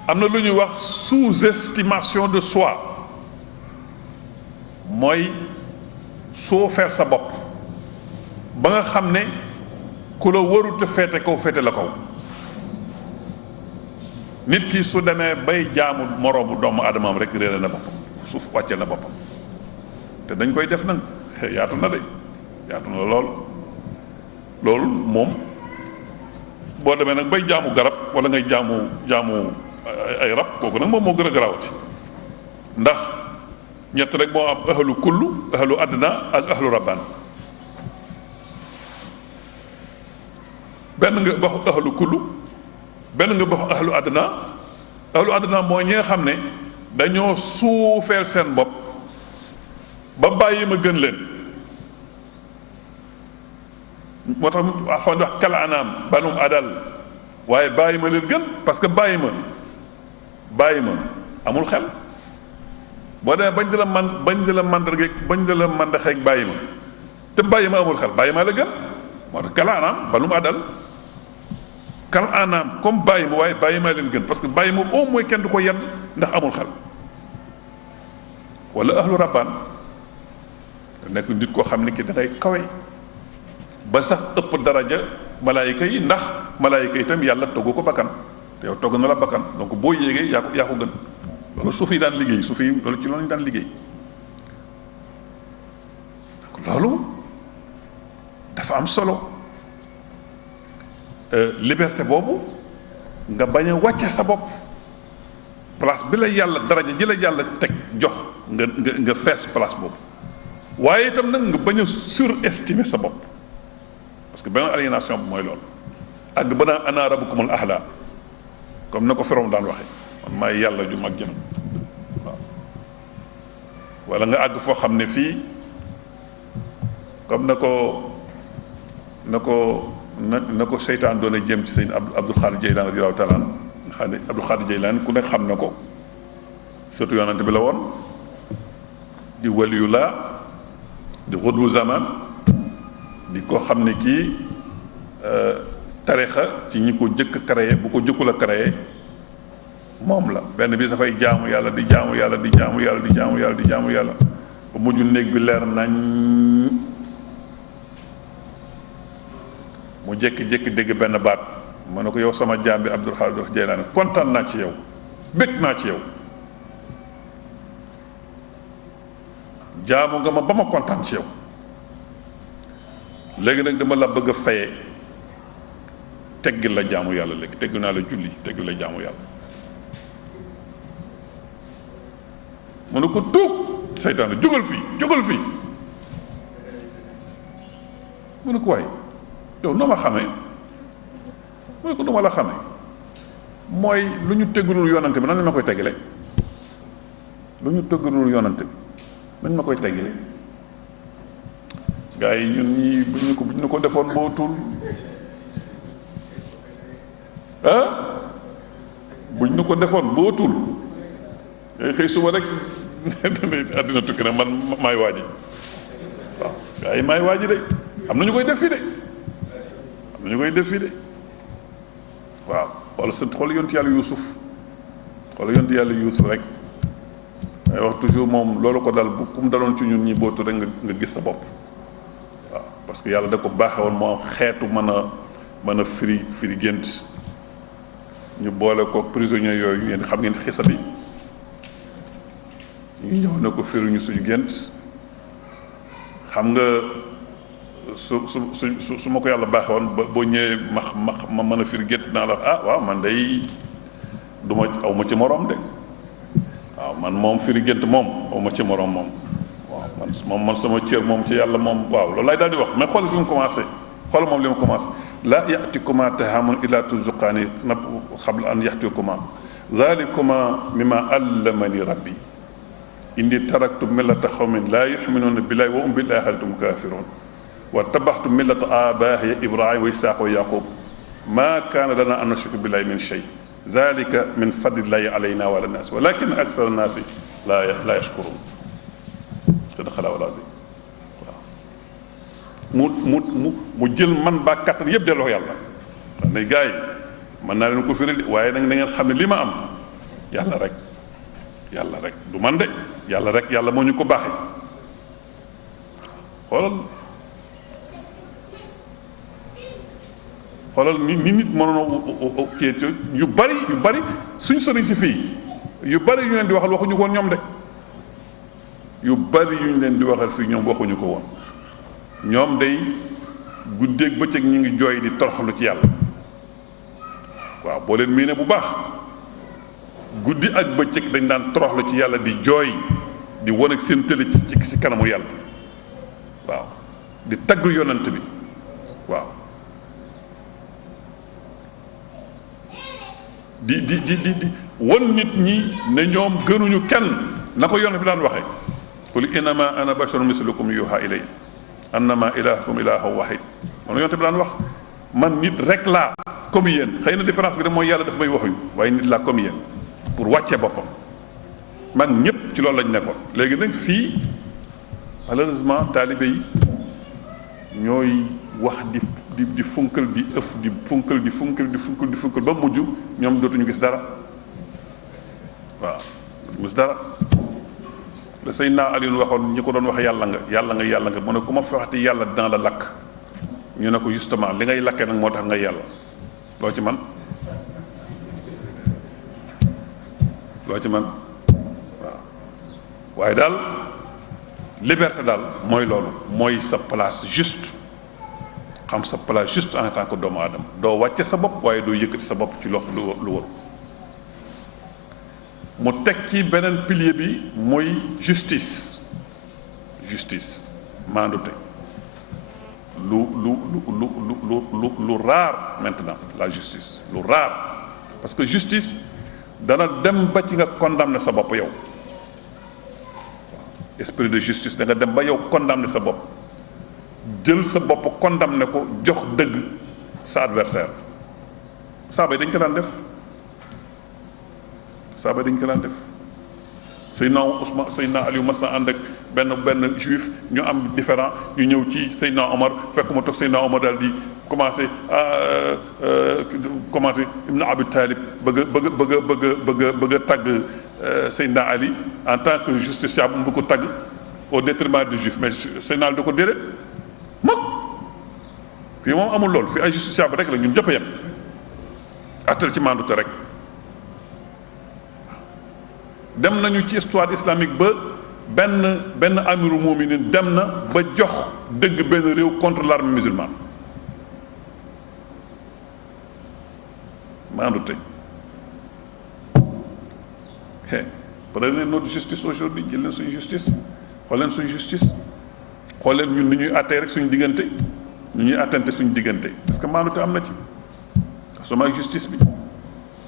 am na lu ñuy wax sous-estimation de soi mooy soo faire sa bopp ba nga xam ne ku la warut a féete kaw féete la kaw. nit ki su demee bay jaamu moroomu doomu aadamaam rek réere na boppam suuf wàcce na boppam te dañ koy def nag yaatu na de yaatu na loolu moom boo demee nag bay jaamu garab wala ngay jaamu ay rab kooku nag moom moo gën a garawati ndax ñett rek moo am ahlu kullu ahlu adna ak ahlu rabbaan. benn nga wax ahlu kullu benn nga wax ahlu adna mooy ñi nga xam ne dañoo suufeel seen bopp ba bàyyi ma gën leen. moo tax waxoon wax kal anaam banum adal waaye bàyyi ma leen gën parce que bàyyi ma amul xel boo demee bañ di la mandaxeeg bàyyi ma te bàyyi ma amul xel bàyyi ma la gën moo tax kal anaam banum adal kal anaam comme bàyyi ma waaye bàyyi ma leen gën parce que bàyyi ma au moins kenn du ko yedd ndax amul xel. wala ahlu rabbaan te nekk nit koo xam ne ki dangay kawe ba sax ëpp daraja malaayika yi ndax malaayika yi itam yàlla toggu ko bakkan te yow togg na la bakkan donc boo yéegee yaa ko gën loolu suuf yi daan liggéey suuf yi loolu ci loolu ñu daan liggéey donc loolu dafa am solo liberté boobu nga bañ a wàcce sa bopp place bi la yàlla daraja ji la yàlla teg jox nga fees place boobu waaye itam nag nga bañ a surestimer sa bopp parce que beneen aliénation bi mooy loolu àgg ba naa ana rabbukumul ahla comme na ko Firawna daan waxee man maay yàlla ju mag jëm waaw wala nga àgg foo xam ne fii comme na ko seytaan doon a jëm ci sëñ Abdul Xaadir Jeylaan radiyallaahu taala anhu nga xam ne Abdul Xaadir Jeylaan ku ne xam na ko surtout yonante bi la woon di waliyullah di xutbu zaman di ko xam ne kii tarixa ci ñi ko jëkk créé bu ko jëkkul a créé moom la benn bi dafay jaamu yàlla di jaamu yàlla di jaamu yàlla di jaamu yàlla di jaamu yàlla ba mujj néeg bi leer nañ mu jékki-jékki dégg benn baat ma ne ko yow sama jaam bi Abdul Xaadir Jeylaani kontaan naa ci yow bég naa ci yow jaamu nga ma ba ma kontaan ci yow léegi nag dama la bëgg a faye teggil la jaamu yàlla léegi teggu naa la julli teggil la jaamu yàlla mu ne ko tuub seytaane jógal fii mu ne ko waay yow noo ma xamee mu ne ko nu ma la xamee mooy lu ñu tëggalul yonante bi nan la ma koy teggile lu ñu tëggalul yonante bi nan ma koy teggile gaa yi ñun ñii bu ñu ko defoon boo tul buñ ñu ko defoon boo tul yooyu xëy suba rek àddina tukki na man maay waaji waaw gaa yi maay waaji de am na ñu koy def fii de waaw wala seen xool yonti yàlla yuusuf rek may wax toujours moom loolu ko dal bu ku mu daloon ci ñun ñi bootu rek nga gis sa bopp waaw parce que yàlla da ko baaxee woon moo xeetu mën a firi gént ñu boole ko prisonnier yooyu yéen xam ngeen xisa bi ñu ñëw ne ko firiñu suñu gént xam nga su ma ko yàlla baaxee woon boo ñëwee ma mën a firi gént naa la waaw man day aw ma ci moroom de waaw man moom firi gént moom aw ma ci moroom moom waaw man sama cër moom ci yàlla moom waaw loolu laay daal di wax mais xoolal fi mu commencé xoolal moom li mu commencé laa yatikuma tahamun illa tuzuqaani qabla an yaxtikuma zalikuma mimma allamani rabbi inni taraktu millata xawmin laa yuminuuna billahi wa hum bil axirati hum kafirun wa tabaxtu millata abaahi ibrahima wa isaaqa wa yaqub ma kaana lana an nushrika billahi min shay zalika min fadlillahi alayna wa ala nnaas walakin aksara nnaasi laa yashkurun sadaqallaahu al-aziim waaw mu jël man baa kattan yëpp delloo yàlla xam ne gars yi mën naa leen ko firi waaye nag na ngeen xam ne li ma am yàlla rek du man de yàlla rek yàlla moo ñu ko baaxee xoolal xoolal ni nit mënoon kii yu bari suñ sëriñ si fii yu bari yu leen di waxal waxuñu ko woon ñoom de yu bari yu ñu leen di waxal fii ñoom waxuñu ko woon ñoom day guddeeg bëccëg ñu ngi jooy di toroxlu ci yàlla waaw boo leen miine bu baax guddi ak bëccëg dañ daan toroxlu ci yàlla di jooy di wane ak seen tële ci kanamu yàlla waaw di tagg yonent bi waaw di won nit ñi ne ñoom gënuñu kenn na ko yonent bi daan waxee qul innama ana basharun mislukum yuha ilay annama ilahukum ilahun wahid moom yonent bi daan wax man nit rek laa comme yéen xëy na différence bi rek mooy yàlla daf may wax yu waaye nit laa comme yéen pour wàccee boppam man ñëpp ci loolu lañ nekkoon léegi nag fii malheureusement taalibe yi ñooy wax di funkal di ëf di funkal ba mujj ñoom dootuñu gis dara waaw dootuñu gis dara la Seydina Aliou waxoon ñi ko doon wax yàlla nga mu ne ku ma fi waxati yàlla dina la lakk ñu ne ko justement li ngay lakkee nag moo tax ngay yàlla loo ci man waaw waaye daal liberté daal mooy loolu mooy sa place juste xam sa place juste en tant que doomu aadama doo wàcce sa bopp waaye doo yëkkati sa bopp ci loxo lu wër mu teg ci beneen pilier bi mooy justice maandute lu rare maintenant la justice lu rare parce que justice dana dem ba ci nga condamner sa bopp yow esprit de justice da nga dem ba yow condamner sa bopp jël sa bopp condamner ko jox dëgg sa adversaire saaba yi dañ ko daan def Seydina Aliou mas na ànd ak benn juif ñu am différent ñu ñëw ci Seydina Omar fekk mu toog Seydina Omar daal di commencé Ibn Abi Talib bëgg a tagg Seydina Ali en tant que justiciable mu ko tagg au détriment du juif mais Seydina Ali da ko déedéet mokk fii moom amul loolu fii ay justiciable rek la ñun ñëpp a yem attel ci mandute rek dem nañu ci histoire islamique ba benn amiru muminin dem na ba jox dëgg benn réew contre l'armée musulmane mandute prenez notre justice aujourd'hui jël leen suñu justice xool leen suñu justice xool leen ñun ni ñuy attee rek suñu diggante ñu ñuy attente suñu diggante parce que mandute am na ci sama ak justice bi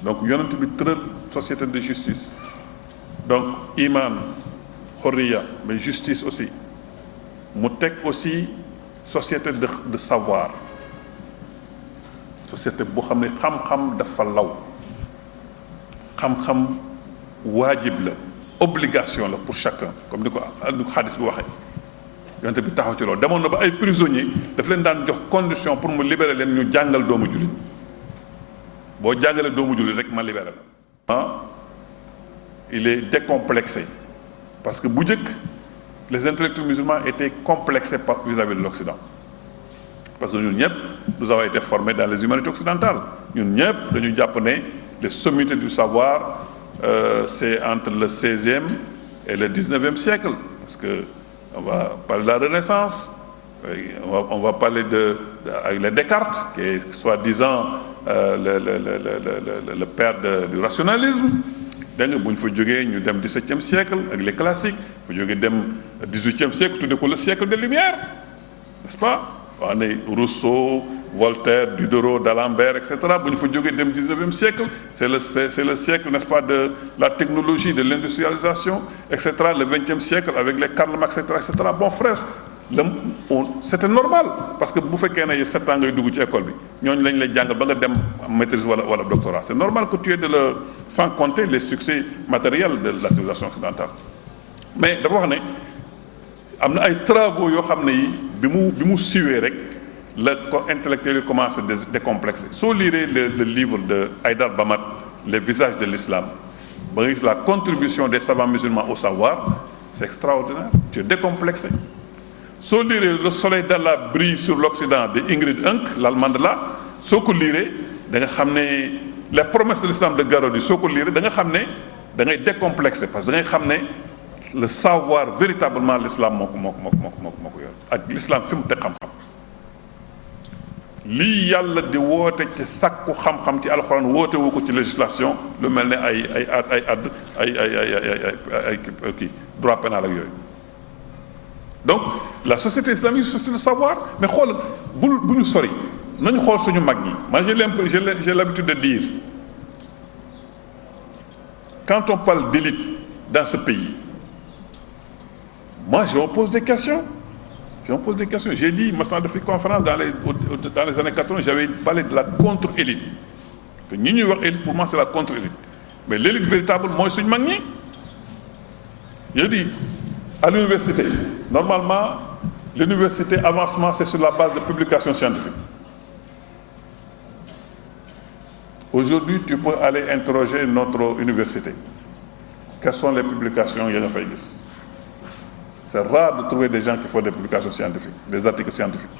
donc yonent bi tëral société de justice donc iman xurriya mais justice aussi mu teg aussi société de savoir société boo xam ne xam-xam dafa law xam-xam waajib la obligation la pour chacun comme ni ko xadis bi waxee yonte bi taxaw ci loolu demoon na ba ay prisonniers daf leen daan jox condition pour mu libérer leen ñu jàngal doomu jullit boo jàngalee doomu jullit rek ma libérer la il est décomplexé parce que bu njëkk les intellectuels musulmans étaient complexés vis-à-vis de l'Occident parce que ñun ñëpp nous avons été formés dans les humanités occidentales ñun ñëpp dañu jàpp ne les sommités du savoir c'est entre le 16e et le 19e siècle parce que on va parler de la Renaissance on va parler avec les Descartes qui est soi-disant le père du rationalisme dégg nga bu ñu fa jógee ñu dem 17e siècle ak les classiques fa jógee dem 18e siècle tudde ko le siècle des Lumières n'est-ce pas wax ne Rousseau Voltaire Diderot d'Alembert et cetera bu ñu fa jógee dem 19e siècle c'est le siècle n'est-ce pas de la technologie de l'industrialisation et cetera le 20e siècle avec les Karl Marx et cetera bon frère c'était normal parce que bu fekkee ne 7 ans ngay dugg ci école bi ñooñu lañ lay jàngal ba nga dem maîtrise wala doctorat c'est normal que tu aies sans compter les succès matériels de la civilisation occidentale mais dafa wax ne am na ay travaux yoo xam ne yi bi mu siwee rek la ko intellectuel yi commencé décomplexé soo liree le livre de Haïdar Bamat les visages de l'islam ba nga gis la contribution des savants musulmans au savoir c'est extraordinaire tu es décomplexé soo liree le soleil d'Allah brille sur l'Occident de Ingrid Unk l'Allemande là soo ko liiree da nga xam ne les promesses de l'islam de Garodi soo ko liiree da nga xam ne da ngay décomplexé parce que da ngay xam ne le savoir véritablement l'islam moo ko yor ak l'islam fi mu teg xam-xam lii yàlla di woote ci sàkku xam-xam ci alxuraan woote wu ko ci législation lu mel ne ay kii droit pénal ak yooyu donc la société islamique c'est le savoir mais xool bu ñu sori nañu xool suñu mag ñi moi j'ai l'habitude de dire quand on parle d'élite dans ce pays moi je me pose des questions j'ai dit il me semble de conférence dans les années 80 j'avais parlé de la contre-élite que ñi ñuy wax élite pour moi c'est la contre-élite mais l'élite véritable mooy suñu mag ñi je dis à l'université normalement l'université avancement c'est sur la base de publications scientifiques aujourd'hui tu peux aller interroger notre université quelles sont les publications yi nga fay gis c'est rare de trouver des gens qui font des publications scientifiques des articles scientifiques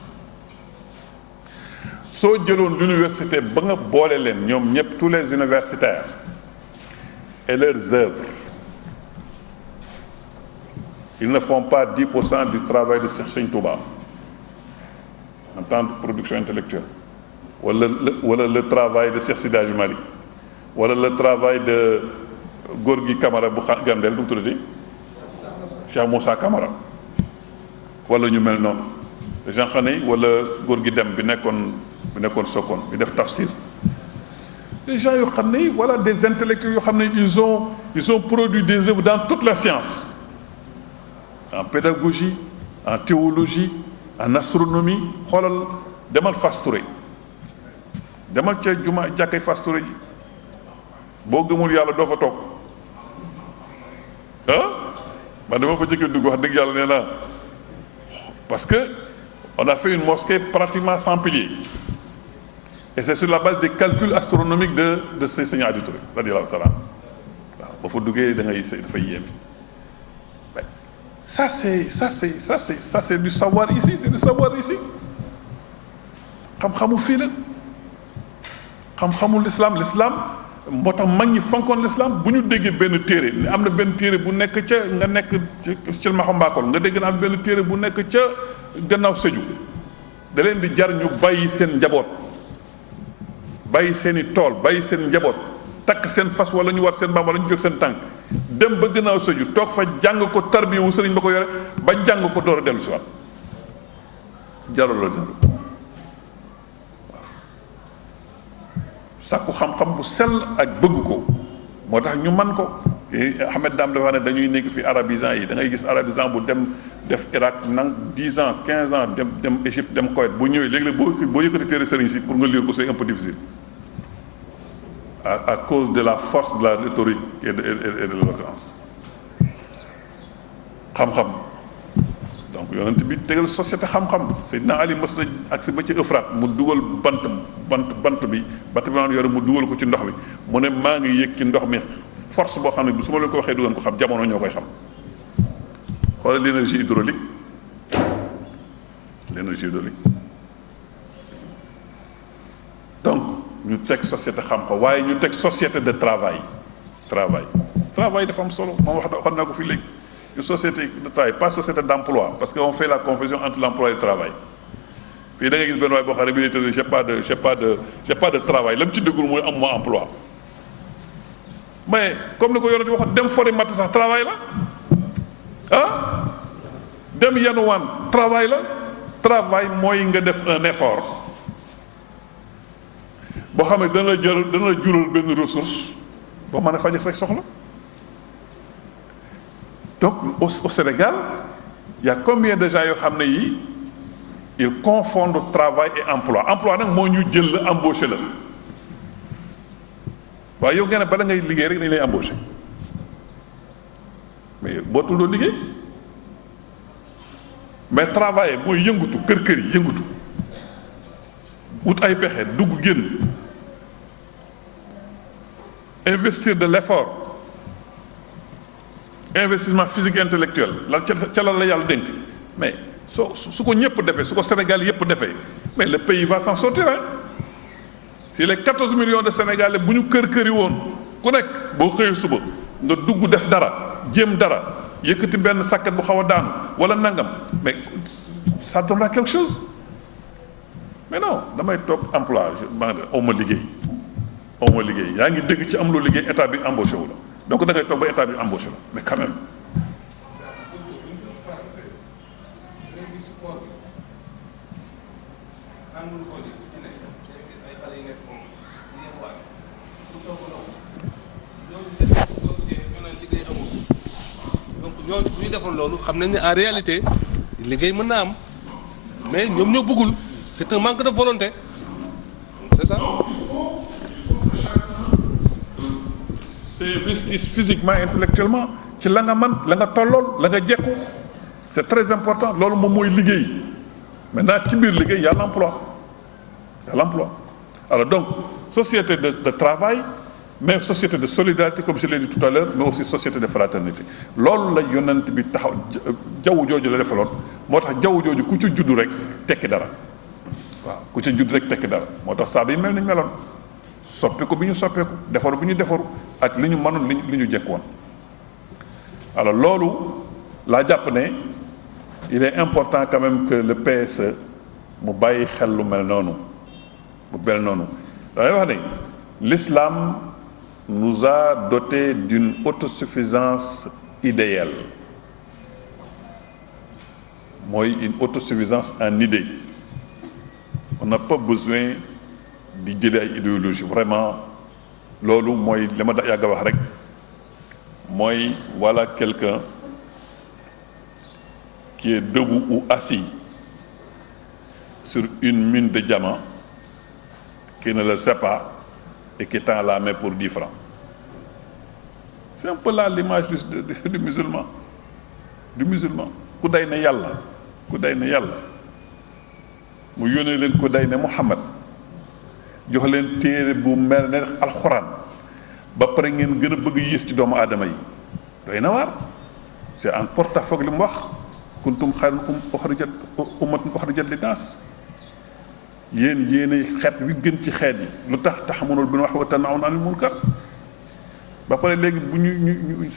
soo jëloon l'université ba nga boole leen ñoom ñëpp tous les universitaires et leurs œuvres ils ne font pas 10% du travail de Cheikh Sëñ Touba en tant que production intellectuelle wala le travail de Cheikh Seydi Hadji Malick wala le travail de Gorgui Camara bu Gandel bu mu tuddati Cheikh Moussa Camara wala ñu mel noonu Jean Khané wala Gorgui Dem bi nekkoon Sokone bi def tafsir des gens yoo xam ne voilà des intellectuels yoo xam ne ils ont produit des œuvres dans toutes les sciences en pédagogie en théologie en astronomie xoolal demal Fass Touré demal ca juma jàkkay Fass Touré ji boo gëmul yàlla doo fa toog man dama fa jëkkee dugg wax dëgg yàlla nee naa parce que on a fait une mosquée pratiquement sans piliers et c'est sur la base des calculs astronomiques de Sëñ Adi Touré radiyallahu taala waaw ba fa duggee da ngay dafay yéem ça c'est du savoir ici c'est du savoir ici xam-xamu fii la xam-xamu l'islam moo tax mag ñi fonkoon l'islam bu ñu déggee benn téere am na benn téere bu nekk ca nga nekk ci Maxambaakol nga dégg na am benn téere bu nekk ca gannaaw Sédhiou da leen di jar ñu bàyyi seen njaboot bàyyi seen i tool bàyyi seen njaboot takk seen fas wala ñu war seen mbaam wala ñu jóg seen tànk dem ba gannaaw Sédhiou toog fa jàng ko tarbiya wu sëriñ ba ko yore ba jàng ko door a dellu si waat jarul sàkku xam-xam bu sell ak bëgg ko moo tax ñu man ko Ahmed Dame dafa ne dañuy nekk fi arabisant yi da ngay gis arabisant bu dem def Irak 10 ans 15 ans dem Égypte dem Koweït bu ñëwee léegi boo yëkkati téere sëriñ si pour nga lire ko c'est un peu difficile à cause de la force de la rhétorique et de l'éloquence xam-xam donc yonent bi tegal société xam-xam Seydina Ali mos na agsi ba ci Euphrate mu dugal bant bi naan yore mu dugal ko ci ndox mi mu ne maa ngi yëg ci ndox mi force boo xam ne su ma leen ko waxee du ngeen ko xam jamono ñoo koy xam xoolal l'énergie hydraulique donc ñu teg société xam-xam waaye ñu teg société de travail dafa am solo moom wax naa ko fii léegi une société de travail pas société d'emploi parce que on fait la confusion entre l'emploi et le travail fii da ngay gis benn waay boo xam ne bi ne j'ai pas de travail la mu ci déggul mooy amuma emploi mais comme ni ko yonent waxoon dem fori matt sax travail la dem yanuwaan travail mooy nga def un effort boo xam ne dana la jural benn ressource boo mën a faje say soxla donc au Sénégal il y a combien de gens yoo xam ne yi ils confondent travail et emploi nag moo ñu jël la embauché la waaye yow nga ne bala ngay liggéey rek dañ lay embauché mais boo tuddoo liggéey mais travailler mooy yëngutu kër yi yëngutu wut ay pexe dugg génn investir de l'effort investissement physique et intellectuel ca la yàlla dénk mais su ko ñëpp defee su ko Sénégal yëpp defee mais le pays va s'en sortir fii les 14 millions de Sénégalais bu ñu kër-këri woon ku nekk boo xëyee suba nga dugg def dara jéem dara yëkkati benn sàkket bu xaw a daanu wala nangam mais ça donnera quelque chose mais non damay toog emploi aw ma liggéey yaa ngi dégg ci am loo liggéey état bi embauché wu la donc da ngay toog ba état bi embauché la mais quand même ñooñu bu ñu defoon loolu xam nañ ne en réalité liggéey mën na am mais ñoom ñoo bëggul c'est un manque de volonté c'est ça. s'investissent physiquement intellectuellement ci la nga man la nga tollool la nga jekku c'est très important loolu moom mooy liggéey maintenant ci biir liggéey y a l'emploi alors donc société de travail mais société de solidarité comme je l'ai dit tout à l'heure mais aussi société de fraternité loolu la yonent bi taxaw jaww jooju la defaloon moo tax jaww jooju ku ci juddu rek tekki dara waaw ku ci juddu rek tekki dara moo tax saa bi mel nañ meloon soppeeku bi ñu soppeeku defaru bi ñu defaru ak li ñu mënoon li ñu jekkoon alors loolu laa jàpp ne il est important quand même que le PSE mu bàyyi xel lu mel noonu damay wax ne l'islam nous a dotés d'une autosuffisance idéale mooy une autosuffisance en idée on n'a pas besoin di jëlee ay idéologie vraiment loolu mooy li ma yàgg a wax rek mooy voilà quelqu'un qui est debout ou assis sur une mine de diamant qui ne le sait pas et qui tend la main pour 10 francs. C'est un peu là l'image du musulman. ku day ne yàlla mu yónnee leen ku day ne Muhammad jox leen téere bu mel ne alxuraan ba pare ngeen gën a bëgg yées ci doomu aadama yi doy na waar. c'est en porte-à-faux li mu wax kuntum xayra ummatin uxrijat linnaas yéenay xeet wi gën ci xeet yi lu tax ta'muruna bil ma'rufi wa tanhawna 'anil munkar ba pare léegi bu ñu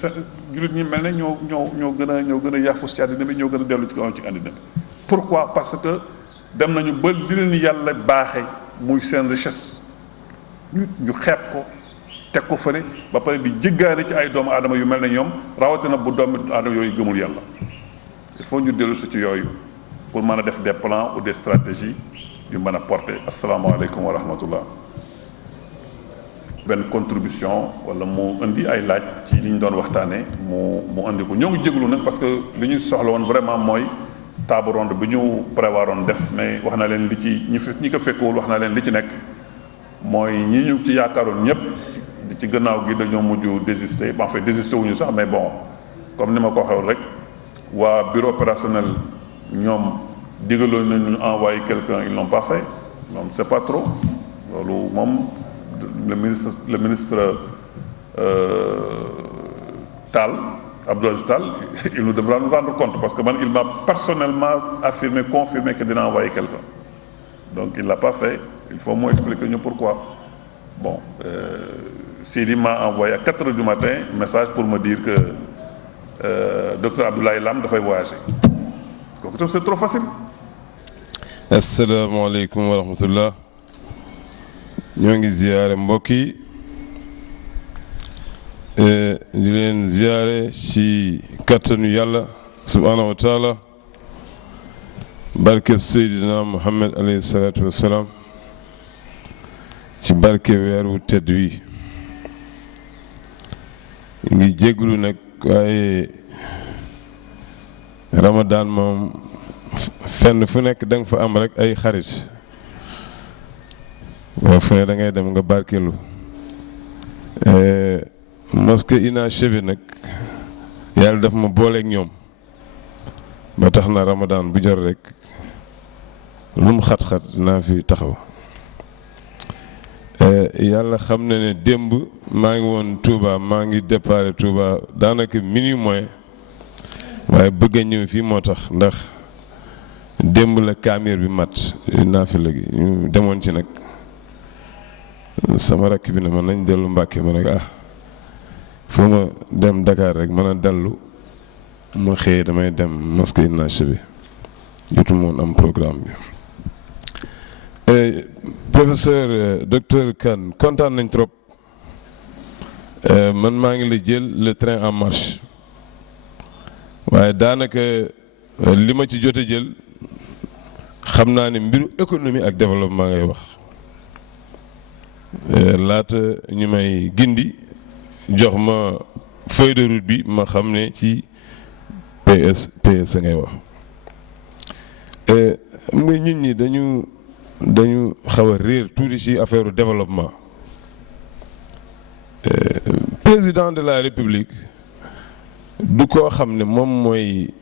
jullit ñi mel ne ñoo gën a yaafus ci àddina bi ñoo gën a dellu ci àddina bi. pourquoi parce que dem nañu ba li leen yàlla baaxee muy seen richesse ñu xeeb ko teg ko fële ba pare di jéggaane ci ay doomu aadama yu mel ne ñoom rawatina bu doomu aadama yooyu gëmul yàlla. il faut ñu dellu si ci yooyu pour mën a def des plans ou des stratégies yu mën a porter. asalaamaaleykum wa rahmatullah. benn contribution wala mu indi ay laaj ci li ñu doon waxtaanee mu indi ko ñoo ngi jéglu nag parce que li ñu soxla woon vraiment mooy table ronde bi ñu prévoiroon def mais wax na leen li ci ñi ko fekkewul wax na leen li ci nekk mooy ñi ñu ci yaakaaroon ñëpp ci gannaaw gi dañoo mujj désister en fait désister wuñu sax mais bon comme ni ma ko waxee rek waa bureau opérationnel ñoom digaloon nañu ñu envoyer quelqu'un ils l'ont pas fait donc c'est pas trop loolu moom le ministre Tall Abdou Aziz Tall il nous devra nous rendre compte parce que man il m'a personnellement confirmé que dina envoyer quelqu'un donc il l'a pas fait il faut mu expliquer ñu pourquoi bon Sidi m'a envoyé à 4 heures du matin message pour me dire que docteur Abdoulaye Lam dafay voyager kooku tam c'est trop facile. asalaamaaleykum wa rahmatullah. ñoo ngi ziyaare mbokk yi di leen ziyaare ci kattanu yàlla subhaanahu wa taala barkeb Seydina Muhammad alayhi salaatu wassalaam ci barke weeru tedd wi ngi jégglu nag waaye Ramadan moom fenn fu nekk danga fa am rek ay xarit waaw fu ne da ngay dem nga barkeelu mosquée inachevé nag yàlla daf ma booleeg ñoom ba tax na Ramadan bu jot rek lu mu xat-xat naa fi taxaw yàlla xam na ne démb maa ngi woon Touba maa ngi déparé Touba daanaka minuit moins waaye bëgg a ñëw fii moo tax ndax démb la kaamir bi mat naa fi léegi ñu demoon ci nag sama rakk bi ne man nañ dellu Mbàkke ma ne ko foo ma dem Dakar rek mën a dellu ma xëyee damay dem mosquée Inna Chebi jotu moon am programme bi. Professeur docteur Kane kontaan nañ trop man maa ngi la jël le train en marche waaye daanaka li ma ci jot a jël xam naa ne mbiru économie ak développement ngay wax laata ñu may gindi jox ma feuille de route bi ma xam ne ci PS ngay wax muy nit ñi dañu xaw a réer tuuti ci affaire développement président de la république du koo xam ne moom mooy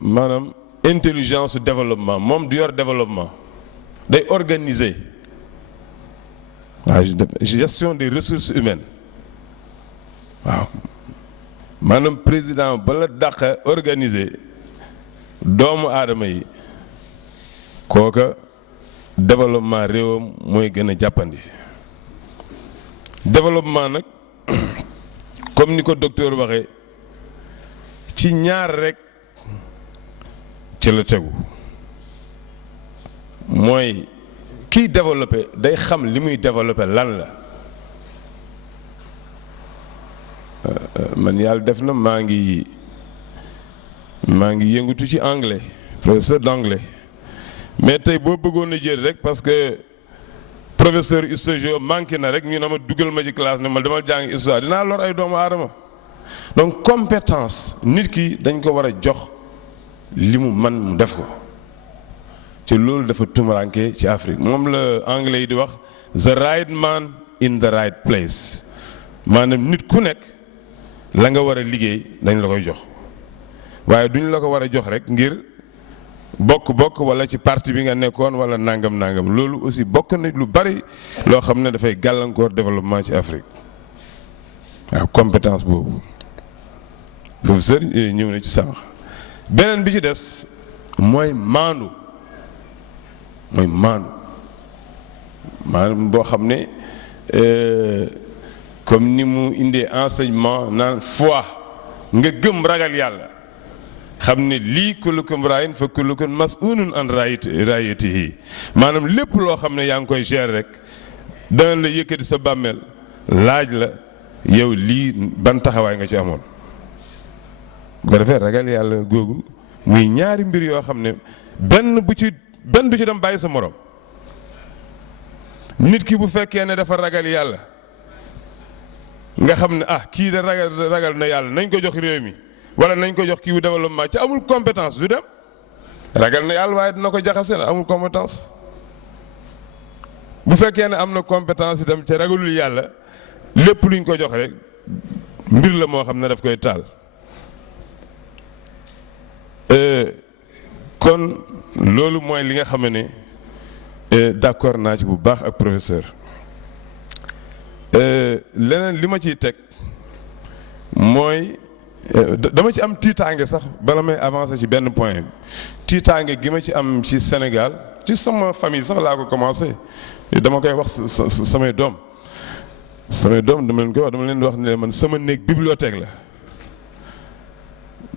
maanaam intelligence développement moom du yor développement day organiser waaw gestion des ressources humaines waaw maanaam président bala dàq organiser doomu aadama yi kooka développement réewam mooy gën a jàppandi développement nag comme ni ko docteur waxee ci ñaar rek ci la tegu mooy kiy développé day xam li muy développé lan la man yàlla def na maa ngi yëngatu ci anglais professeur d'anglais mais tey boo bëggoon a jël rek parce que professeur histoire géo manqué na rek ñu ne ma dugal ma ci classe ne ma demal jàng histoire dinaa lor ay doomu aadama donc compétence nit ki dañ ko war a jox li mu man mu def ko te loolu dafa tumuranke ci Afrique moom la anglais yi di wax the right man in the right place maanaam nit ku nekk la nga war a liggéey dañ la koy jox waaye duñ la ko war a jox rek ngir bokk wala ci parti bi nga nekkoon wala nangam loolu aussi bokk na lu bari loo xam ne dafay gàllankoor développement ci Afrique waaw compétence boobu professeur ñëw na ci sànq beneen bi ci des mooy maandu maanaam boo xam ne comme ni mu indee enseignement naan foi nga gëm ragal yàlla xam ne lii kullukum raa'in fa kullukum mas'uulun an ra'iyyatihi maanaam lépp loo xam ne yaa ngi koy gérer rek dana la yëkkati sa bàmmeel laaj la yow lii ban taxawaay nga ci amoon bu ko defee ragal yàlla googu muy ñaari mbir yoo xam ne benn du ci dem bàyyi sa morom nit ki bu fekkee ne dafa ragal yàlla nga xam ne kii de ragal na yàlla nañ ko jox réew mi wala nañ ko jox kii wu développement ci amul compétence du dem ragal na yàlla waaye dina ko jaxase la amul compétence bu fekkee ne am na compétence itam ca ragalul yàlla lépp luñ ko jox rek mbir la moo xam ne daf koy taal kon loolu mooy li nga xam ne d'accord naa ci bu baax ak professeur leneen li ma ciy teg mooy dama ci am tiitaange sax bala may avancer ci benn point tiitaange gi ma ci am ci Sénégal ci sama famille sax laa ko commencé dama koy wax samay doom dama leen koy wax dama leen di wax ne man sama néeg bibliothèque la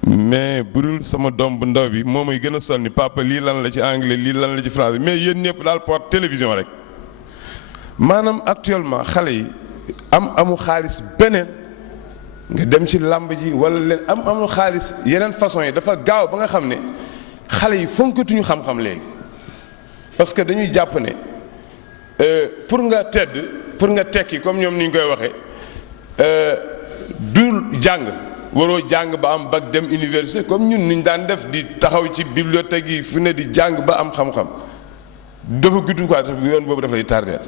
mais budul sama doom bu ndaw bi moo may gën a sonn ni papa lii lan la ci anglais lii lan la ci français mais yéen ñëpp daal porte télévision rek maanaam actuellement xale yi amu xaalis beneen nga dem ci làmb ji wala leen amul xaalis yeneen façon yi dafa gaaw ba nga xam ne xale yi fonkatuñu xam-xam léegi parce que dañuy jàpp ne pour nga tekki comme ñoom ni ñu koy waxee du jàng waroo jàng ba am bac dem université comme ñun niñ daan def di taxaw ci bibliothèque yi fu ne di jàng ba am xam-xam dafa gudd quoi yoon boobu dafa lay tardeel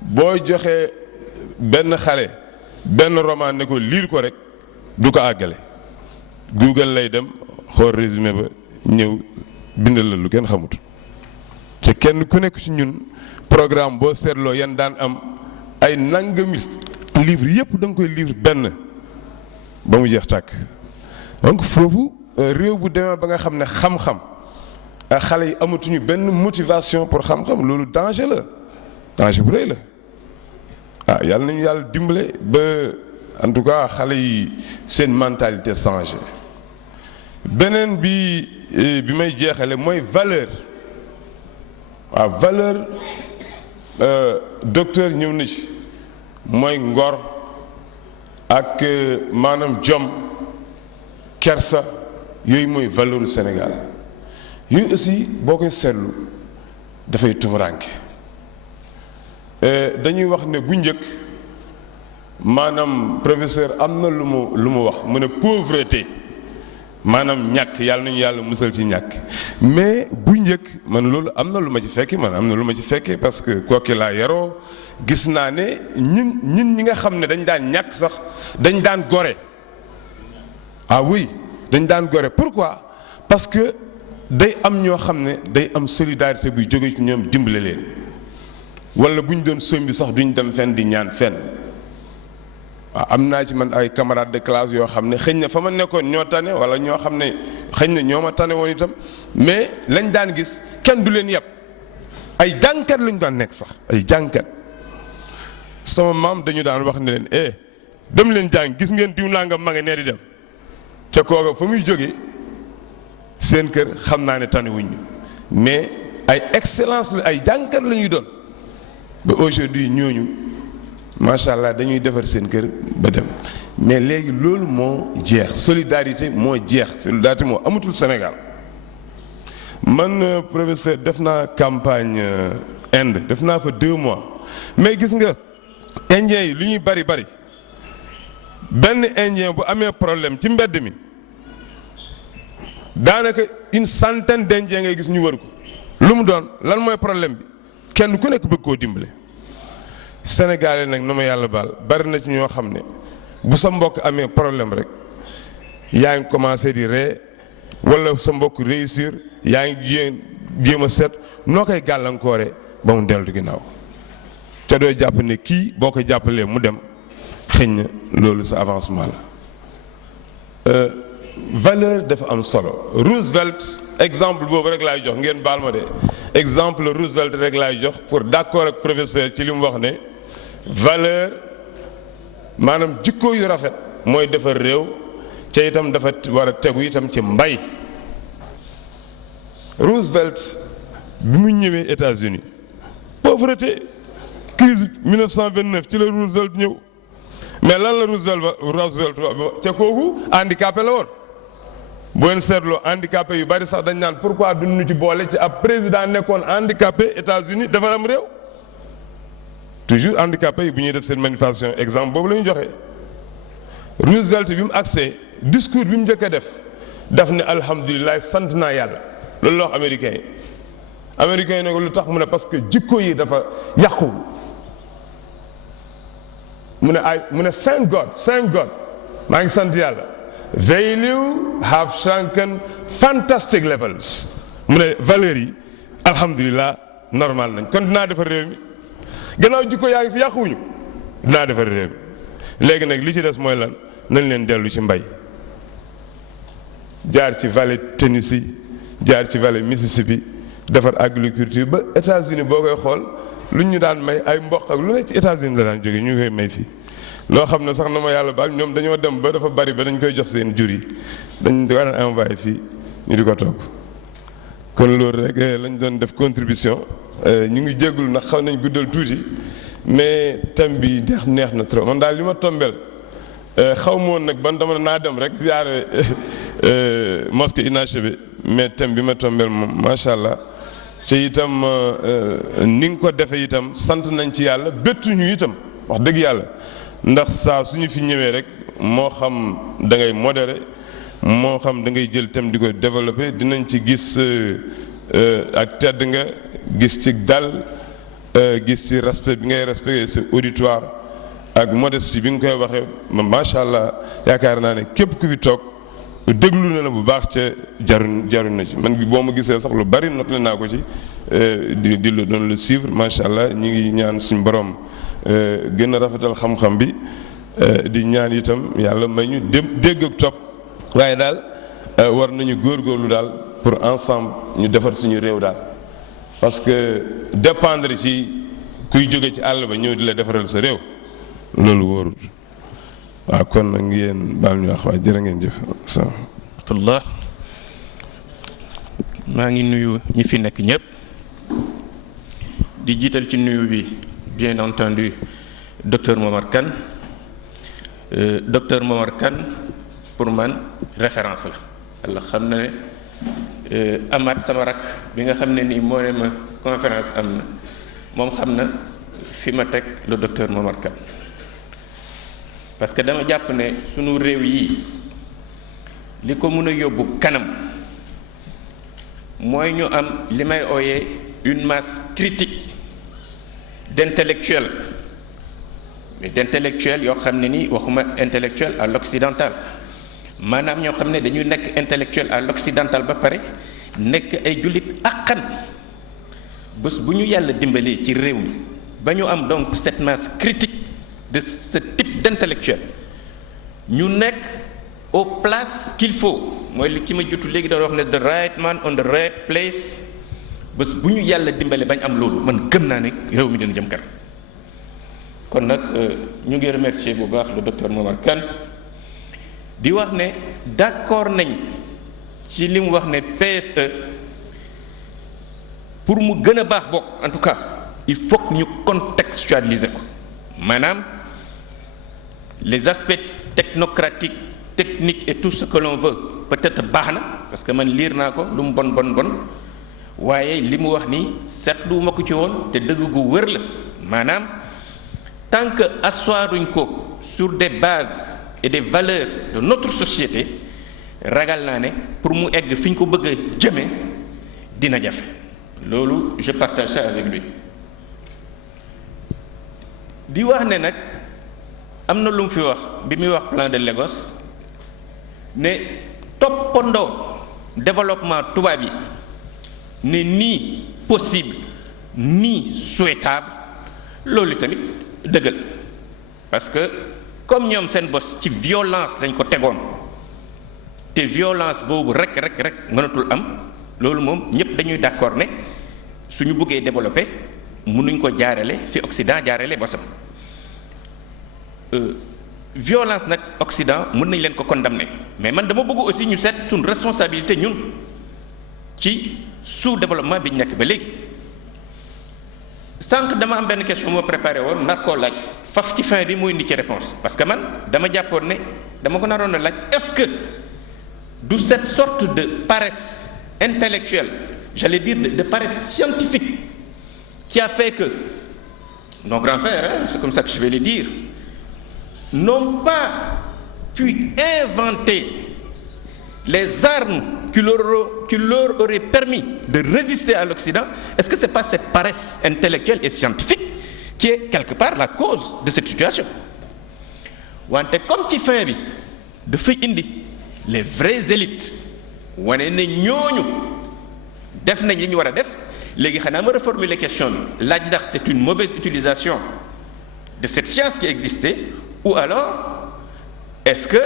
boo joxee benn xale benn roman ne ko liir ko rek du ko àggale Google lay dem xool résumé ba ñëw bindal la lu kenn xamut te kenn ku nekk ci ñun programme boo seetloo yan daan am ay nangami livre yëpp da nga koy livre benn ba mu jeex tàkk donc foofu réew bu demee ba nga xam ne xam-xam xale yi amatuñu benn motivation pour xam-xam loolu danger la danger bu rëy la ah yàlla nañu yàlla dimbale ba en tout cas xale yi seen mentalité changé beneen bi may jeexale mooy valeur waaw valeur docteur ñëw na ci mooy ngor ak maanaam jom kersa yooyu mooy valeuru Sénégal yooyu aussi boo koy seetlu dafay tumuraanke dañuy wax ne bu njëkk maanaam professeur am na lu mu wax mu ne pauvreté maanaam ñàkk yàlla nañu yàlla musal ci ñàkk mais bu njëkk man loolu am na lu ma ci fekke parce que kooki laa yaroo gis naa ne ñun ñi nga xam ne dañ daan ñàkk sax dañ daan gore ah oui dañ daan gore pourquoi parce que day am ñoo xam ne day am solidarité buy jóge ci ñoom dimbale leen wala bu ñu doon sombi sax duñ dem fenn di ñaan fenn waaw am naa ci man ay camarades de classe yoo xam ne xëy na fa ma nekkoon ñoo tane wala ñoo xam ne xëy na ñoo ma tane woon itam mais lañ daan gis kenn du leen yeb ay jànkat lañu daan nekk sax ay jànkat sama maam dañu daan wax ne leen dem leen jàng gis ngeen diw naa nga mage nee di dem ca kooga fa muy jóge seen kër xam naa ne tane wuñ mais ay excellence la ay jànkat la ñuy doon ba aujourd'hui ñooñu macha allah dañuy defar seen kër ba dem mais léegi loolu moo jeex solidarité moo jeex solidarité moo amatul Sénégal man professeur def naa campagne Inde def naa fa 2 mois mais gis nga indien yi lu ñuy bari benn indien bu amee problème ci mbedd mi daanaka une centaine d'indiens ngay gis ñu wër ko lu mu doon lan mooy problème bi kenn ku nekk bëgg koo dimbale Sénégalais nag na ma yàlla baal bari na ci ñoo xam ne bu sa mbokk amee problème rek yaa ngi commencé di ree wala sa mbokk réussir yaa ngi jéem a seet noo koy gàllankoore ba mu dellu ginnaaw ca dooy jàpp ne kii boo ko jàppalee mu dem xëñ na loolu sa avancement la valeur dafa am solo Roosevelt exemple boobu rek laay jox ngeen baal ma de exemple Roosevelt rek laay jox pour d'accord ak professeur ci li mu wax ne valeur maanaam jikko yu rafet mooy defar réew ca itam dafa war a tegu itam ci mbay Roosevelt bi mu ñëwee États-Unis pauvreté crise 1929 ci la Roosevelt ñëw mais lan la Roosevelt ca kooku handicapé la woon boo leen seetloo handicapé yu bari sax dañ naan pourquoi duñu ci boole ci ab président nekkoon handicapé États-Unis dafa am réew toujours handicapé yi bu ñuy def seen manifestation exemple boobu la ñu joxe Roosevelt bi mu agsee discours bi mu njëkk a daf ne alhamdulilah sant naa yàlla loolu la wax américain yi ne ko lu tax mu ne parce que jikko yi dafa yàqu mu ne thank God maa ngi sant yàlla value have shrunken fantastic levels mu ne valeurs yi alhamdulilah normal nañ kon dinaa defar réew mi gannaaw jikko yaa ngi fi yàquwuñu dinaa defar réew mi léegi nag li ci des mooy lan nañ leen dellu ci mbay jaar ci vallée Tennessee jaar ci vallée Mississippi defar agriculture ba États-Unis boo koy xool lu ñu daan may ay mboq ak lu ne ci États-Unis la daan jóge ñu koy may fii loo xam ne sax na ma yàlla baal ñoom dañoo dem ba dafa bari ba dañ koy jox seen jur yi dañ ko daan envoyé fii ñu di ko togg kon loolu rek lañ doon def contribution ñu ngi jéggul nag xaw nañ guddal tuuti mais thème bi neex na trop man daal li ma tombeel xaw ma woon nag ban dama naa dem rek ziare mosquée inachevée mais thème bi ma tombeel moom macha allah te itam ni nga ko defee itam sant nañ ci yàlla bettuñu itam wax dëgg yàlla ndax saa suñu fi ñëwee rek moo xam da ngay modéré moo xam da ngay jël thème di ko développé dinañ ci gis ak tedd nga gis ci dal gis ci respect bi ngay respecté sa auditoire ak modestie bi nga koy waxee macha allah yaakaar naa ne képp ku fi toog déglu na la bu baax ca jaruñ na ci man boo ma gisee sax lu bari noté naa ko ci di la doon le suivre macha allah ñu ngi ñaan suñu borom gën a rafetal xam-xam bi di ñaan itam yàlla may ñu dégg ak topp waaye daal war nañu góorgóorlu daal pour ensemble ñu defar suñu réew daal parce que dépendre ci kuy jóge ci àll ba ñëw di la defaral sa réew loolu wóorul waaw kon nag ngeen baal ñu wax waa jërë ngeen jëf rahmatullah maa ngi nuyu ñi fi nekk ñëpp di jiital ci nuyu bi bien entendu docteur Momar Kane docteur Momar Kane pour man référence la walla xam na ne Amath sama rak bi nga xam ne nii moo ne ma conférence am na moom xam na fi ma teg le docteur Momar Kane parce que dama jàpp ne sunu réew yi li ko mën a yóbbu kanam mooy ñu am li may ooyee une masse critique d'intellectuels mais d'intellectuels yoo xam ne nii waxuma intellectuel à l'occidental maanaam ñoo xam ne dañuy nekk intellectuel à l'occidental ba pare nekk ay jullit àqan bés bu ñu yàlla dimbalee ci réew mi ba ñu am donc cette masse critique de ce type d'intellectuel ñu nekk aux places qu'il faut mooy li ki ma jutu léegi doon wax ne the right man on the right place bés bu ñu yàlla dimbale bañ am loolu man gëm naa ne réew mi dina jëm kanam kon nag ñu ngi remercier bu baax le docteur Momar Kane di wax ne d'accord nañ ci li mu wax ne PSE pour mu gën a baax bokk en tout cas il faut que ñu contextualiser ko maanaam les aspects technocratiques techniques et tout ce que l'on veut peut-être baax na parce que man liir naa ko lu mu bon waaye li mu wax ni seetlu ma ko ci woon te dëgg gu wër la maanaam tant que asseoiruñ ko sur des bases et des valeurs de notre société ragal naa ne pour mu egg fi ñu ko bëgg a jëme dina jafe loolu je partage ça avec lui di wax ne nag am na lu mu fi wax bi muy wax plan de Lagos ne toppandoo développement tubaab yi ne ni possible ni souhaitable loolu tamit dëggal parce que comme ñoom seen bos ci violence dañ ko tegoon te violence boobu rek mënatul am loolu moom ñëpp dañuy d'accord ne suñu bëggee développer mënuñ ko jaarale fi Occident jaarale bosam violence nag Occident mën nañ leen ko condamner mais man dama bëgg aussi ñu seet suñu responsabilité ñun ci sous-développement bi ñu nekk ba léegi sànq dama am benn question moo préparé woon nar koo laaj faf ci fin bi muy indi ci réponse parce que man dama jàppoon ne dama ko naroon a laaj est-ce que du cette sorte de paresse intellectuelle j'allais dire de paresse scientifique qui a fait que nos grands-pères c'est comme ça que je vais le dire n'ont pas pu inventer les armes qui leur auraient permis de résister à l'Occident. Est-ce que ce n'est pas cette paresse intellectuelle et scientifique qui est quelque part la cause de cette situation? wante comme ci fin bi dafay indi les vraies élites wane ne ñooñu def nañ li ñu war a def léegi xanaa ma reformuler question bi laaj ndax c'est une mauvaise utilisation de cette science qui existait ou alors est-ce que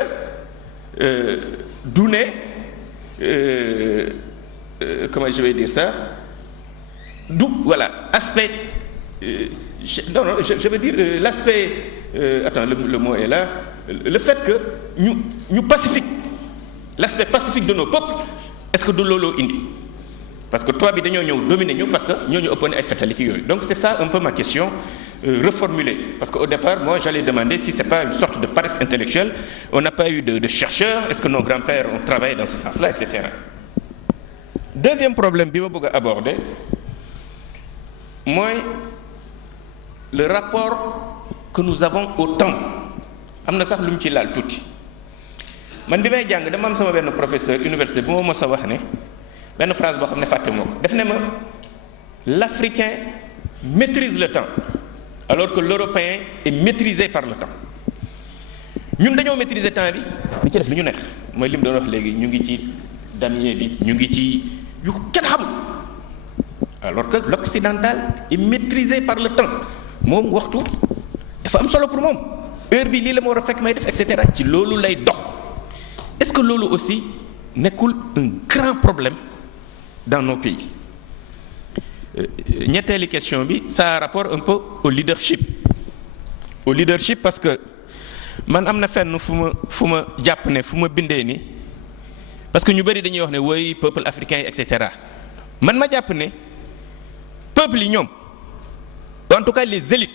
du ne comment je vais dire ça du voilà aspect non je veux dire l'aspect attends le mot est là le fait que ñu pacifique l'aspect pacifique de nos peuples est-ce que du looloo indi parce que tubaab bi dañoo ñëw dominer ñu parce que ñoo ñu ëppoon ay fatalités yooyu donc c'est ça un peu ma question reformulée parce qu'au départ moi j'allais demander si c'est pas une sorte de paresse intellectuelle on n'a pas eu de chercheurs est-ce que nos grands-pères ont travaillé dans ce sens-là etc. Deuxième problème bi ma bëgg a aborder mooy le rapport que nous avons au temps am na sax lu mu ci laal tuuti man bi may jàng dama am sama benn professeur université bu ma mos a wax ne benn phrase boo xam ne fàtte moo ko def ne ma l'Africain maîtrise le temps alors que l'Européen est maîtrisé par le temps ñun dañoo maîtriser temps bi di ci def li ñu neex mooy li mu doon wax léegi ñu ngi ci damier bi ñu ngi ci yu kenn xamul alors que l'occidental est maîtrisé par le temps moom waxtu dafa am solo pour moom heure bi lii la ma war a fekk may def et cetera ci loolu lay dox est-ce que loolu aussi nekkul un grand problème dans nos pays. Ñetteeli question bi ça a rapport un peu au leadership parce que man am na fenn fu ma jàpp ne fu ma bindee ni parce que ñu bëri dañuy wax ne woy peuple africain yi et cetera man ma jàpp ne peuple yi ñoom en tout cas les élites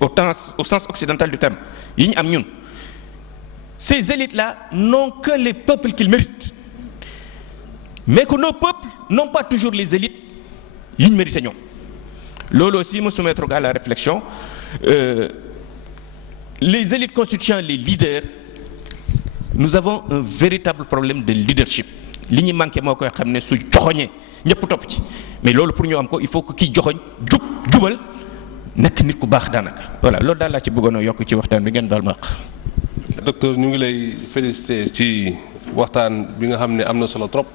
au sens occidental du terme yi ñu am ñun ces élites là n'ont que les peuples qu'ils méritent mais que nos peuples n'ont pas toujours les élites yi ñu mérité ñoom loolu aussi me soumettre à la réflexion. Les élites constituant les leaders, nous avons un véritable problème de leadership li ñu manqué moo koy xam ne su joxoñee ñëpp topp ci mais loolu pour ñu am ko il faut que kii joxoñ jubal nekk nit ku baax daanaka voilà loolu daal laa ci bëggoon a yokk ci waxtaan bi ngeen baal ma wax. docteur ñu ngi lay féliciter ci waxtaan bi nga xam ne am na solo trop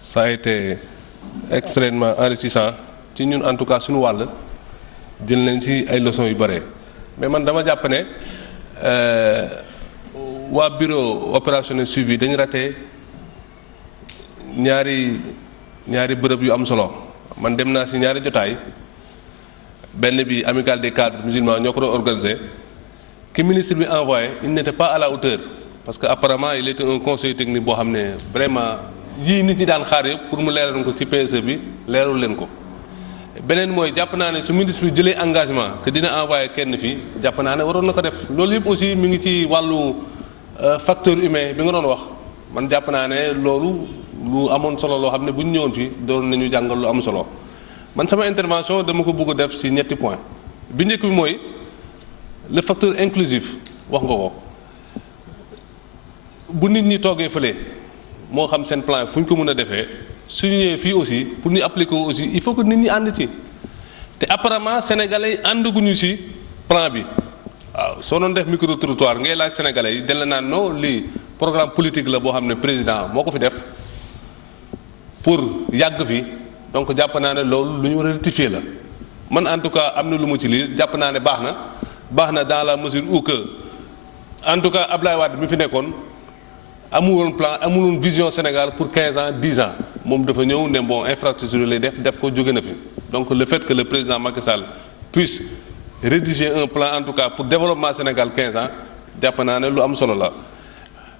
ça a été extrêmement enrichissant ci ñun en tout cas suñu wàll jël nañ ci ay leçons yu bare. mais man dama jàpp ne waa bureau opérationnel suivi dañu raté ñaari bërëb yu am solo man dem naa ci ñaari jotaay benn bi amicale des cadres musulmans ñoo ko doon organisé ki ministre bi envoyé il n'était pas à la hauteur parce que apparemment il était un conseiller technique boo xam ne vraiment yii nit ñi daan xaar yëpp pour mu leeral ko ci PSE bi leerul leen ko. beneen mooy jàpp naa ne su ministre bi jëlee engagement que dina envoyé kenn fii jàpp naa ne waroon na ko def loolu yëpp aussi mi ngi ci wàllu facteur humain bi nga doon wax man jàpp naa ne loolu lu amoon solo loo xam ne bu ñu ñëwoon fii doon nañu jàngal lu am solo man sama intervention dama ko bëgg a def ci ñetti point bi njëkk bi mooy le facteur inclusif wax nga ko bu nit ñi toogee fële moo xam seen plan fu ñu ko mën a defee. su ñu ñëwee fii aussi pour ñu appliquer aussi il faut que nit ñi ànd ci te apparemment sénégalais yi àndaguñu ci plan bi waaw soo doon def micro trottoir ngay laaj sénégalais yi dañ la naan non lii programme politique la boo xam ne président moo ko fi def pour yàgg fi donc jàpp naa ne loolu lu ñu war a rectifier la man en tout cas am na lu ma ci lii jàpp naa ne baax na dans la mesure où que en tout cas Ablaye Wade mi fi nekkoon. amul woon plan amul woon vision Sénégal pour 15 ans 10 ans moom dafa ñëw ne bon infrastructure lay def ko jóge na fi donc le fait que le président Macky Sall puisse rédiger un plan en tout cas pour développement Sénégal 15 ans jàpp naa ne lu am solo la.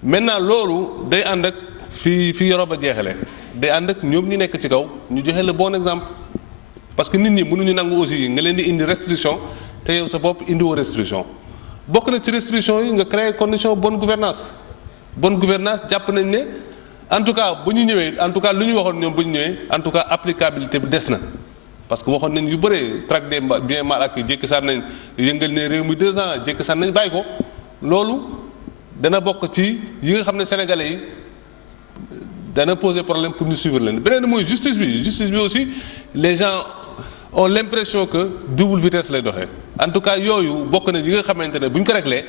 maintenant loolu day ànd ak fi Yoroba jeexale day ànd ak ñoom ñi nekk ci kaw ñu joxe le bon exemple parce que nit ñi mënuñu nangu aussi nga leen di indi restriction te yow sa bopp indiwoo restriction bokk na ci restriction yi nga créer condition bonne gouvernance jàpp nañ ne en tout cas bu ñu ñëwee en tout cas lu ñu waxoon ñoom bu ñu ñëwee en tout cas applicabilité bi des na parce que waxoon nañ yu bëree traque des biens mal acquis jékki saan nañ yëngal ne réew mi 2 ans jékki saan nañ bàyyi ko loolu dana bokk ci yi nga xam ne sénégalais yi dana poser problème pour ñu suivre leen beneen mooy justice bi aussi les gens ont l'impression que double vitesse lay doxee en tout cas yooyu bokk na yi nga xamante ne bu ñu ko réglé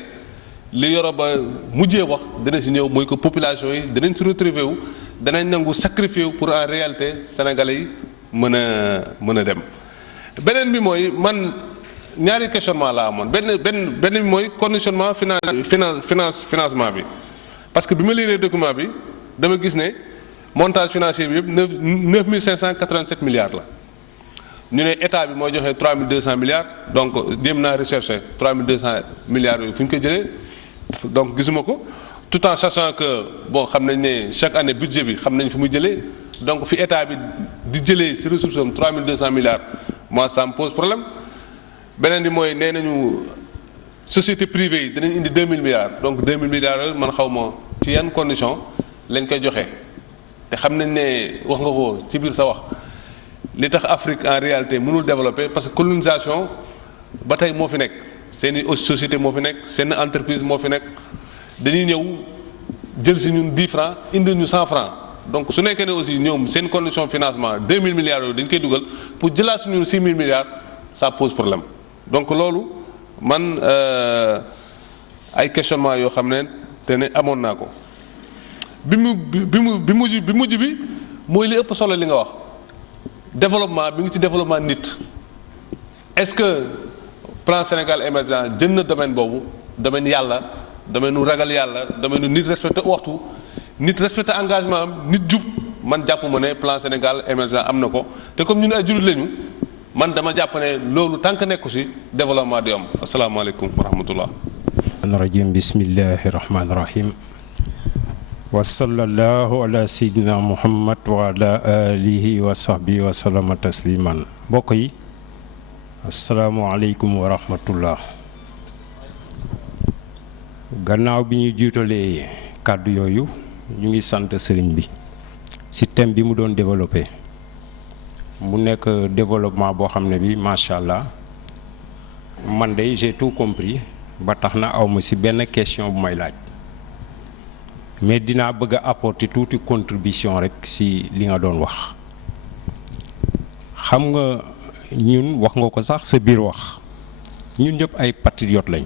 li Yoroba mujjee wax dana ci ñëw mooy que population yi danañ ci retrouver wu danañ nangu sacrifier wu pour en réalité sénégalais yi mën a dem. beneen bi mooy man ñaari questionnement laa amoon benn bi mooy conditionnement financement bi parce que bi ma lire document bi dama gis ne montage financier bi yëpp 9587 milliards la. ñu ne état bi mooy joxe 3200 milliards donc jéem naa rechercher 3200 milliards yooyu fu ñu ko jëlee donc gisuma ko tout en sachant que bon xam nañ ne chaque année budget bi xam nañ fu muy jëlee donc fi état bi di jëlee si ressource am 3200 milliards moi ça me pose problème beneen bi mooy nee nañu société privée yi danañ indi 2000 milliards donc 2000 milliards yooyu man xaw ma ci yan condition lañ koy joxe te xam nañ ne wax nga ko ci biir sa wax. li tax Afrique en réalité mënul développer parce que colonisation ba tey moo fi nekk seen i société moo fi nekk seen entreprise moo fi nekk dañuy ñëw jël si ñun 10 francs indi ñu 100 francs donc su nekkee ne aussi ñoom seen condition financement 2000 milliards yooyu dañ koy dugal pour jëlaat si ñun 6000 milliards ça pose problème donc loolu man ay questionnement yoo xam ne te ne amoon naa ko bi mujj bi mooy li ëpp solo li nga wax. développement bi ngi ci développement nit est-ce que plan Sénégal émergent jën na domaine boobu domaine yàlla domaine nu ragal yàlla domaine nu nit respecté waxtu nit respecté engagement am nit jub man jàpp ma ne plan Sénégal émergent am na ko te comme ñun ay jullit lañu man dama jàpp ne loolu tant que nekku si développement di am asalaamaaleykum wa rahmatullah. rajim bismillahi rahmaani rahim wa sallallahu ala sayyidina muhammad wa ala alihi wa sahbihi wa sallama tasliman. mbokk yi asalaamualeykum wa rahmatullah. gannaaw bi ñu jiitalee kàddu yooyu ñu ngi sant sëriñ bi ci thème bi mu doon développé mu nekk développement boo xam ne bi macha allah man de j'ai tout compris ba tax na awma ci benn question bu may laaj mais dinaa bëgg a apporter tuuti contribution rek ci li nga doon wax. xam nga ñun wax nga ko sax sa biir wax ñun ñëpp ay patriotes lañ.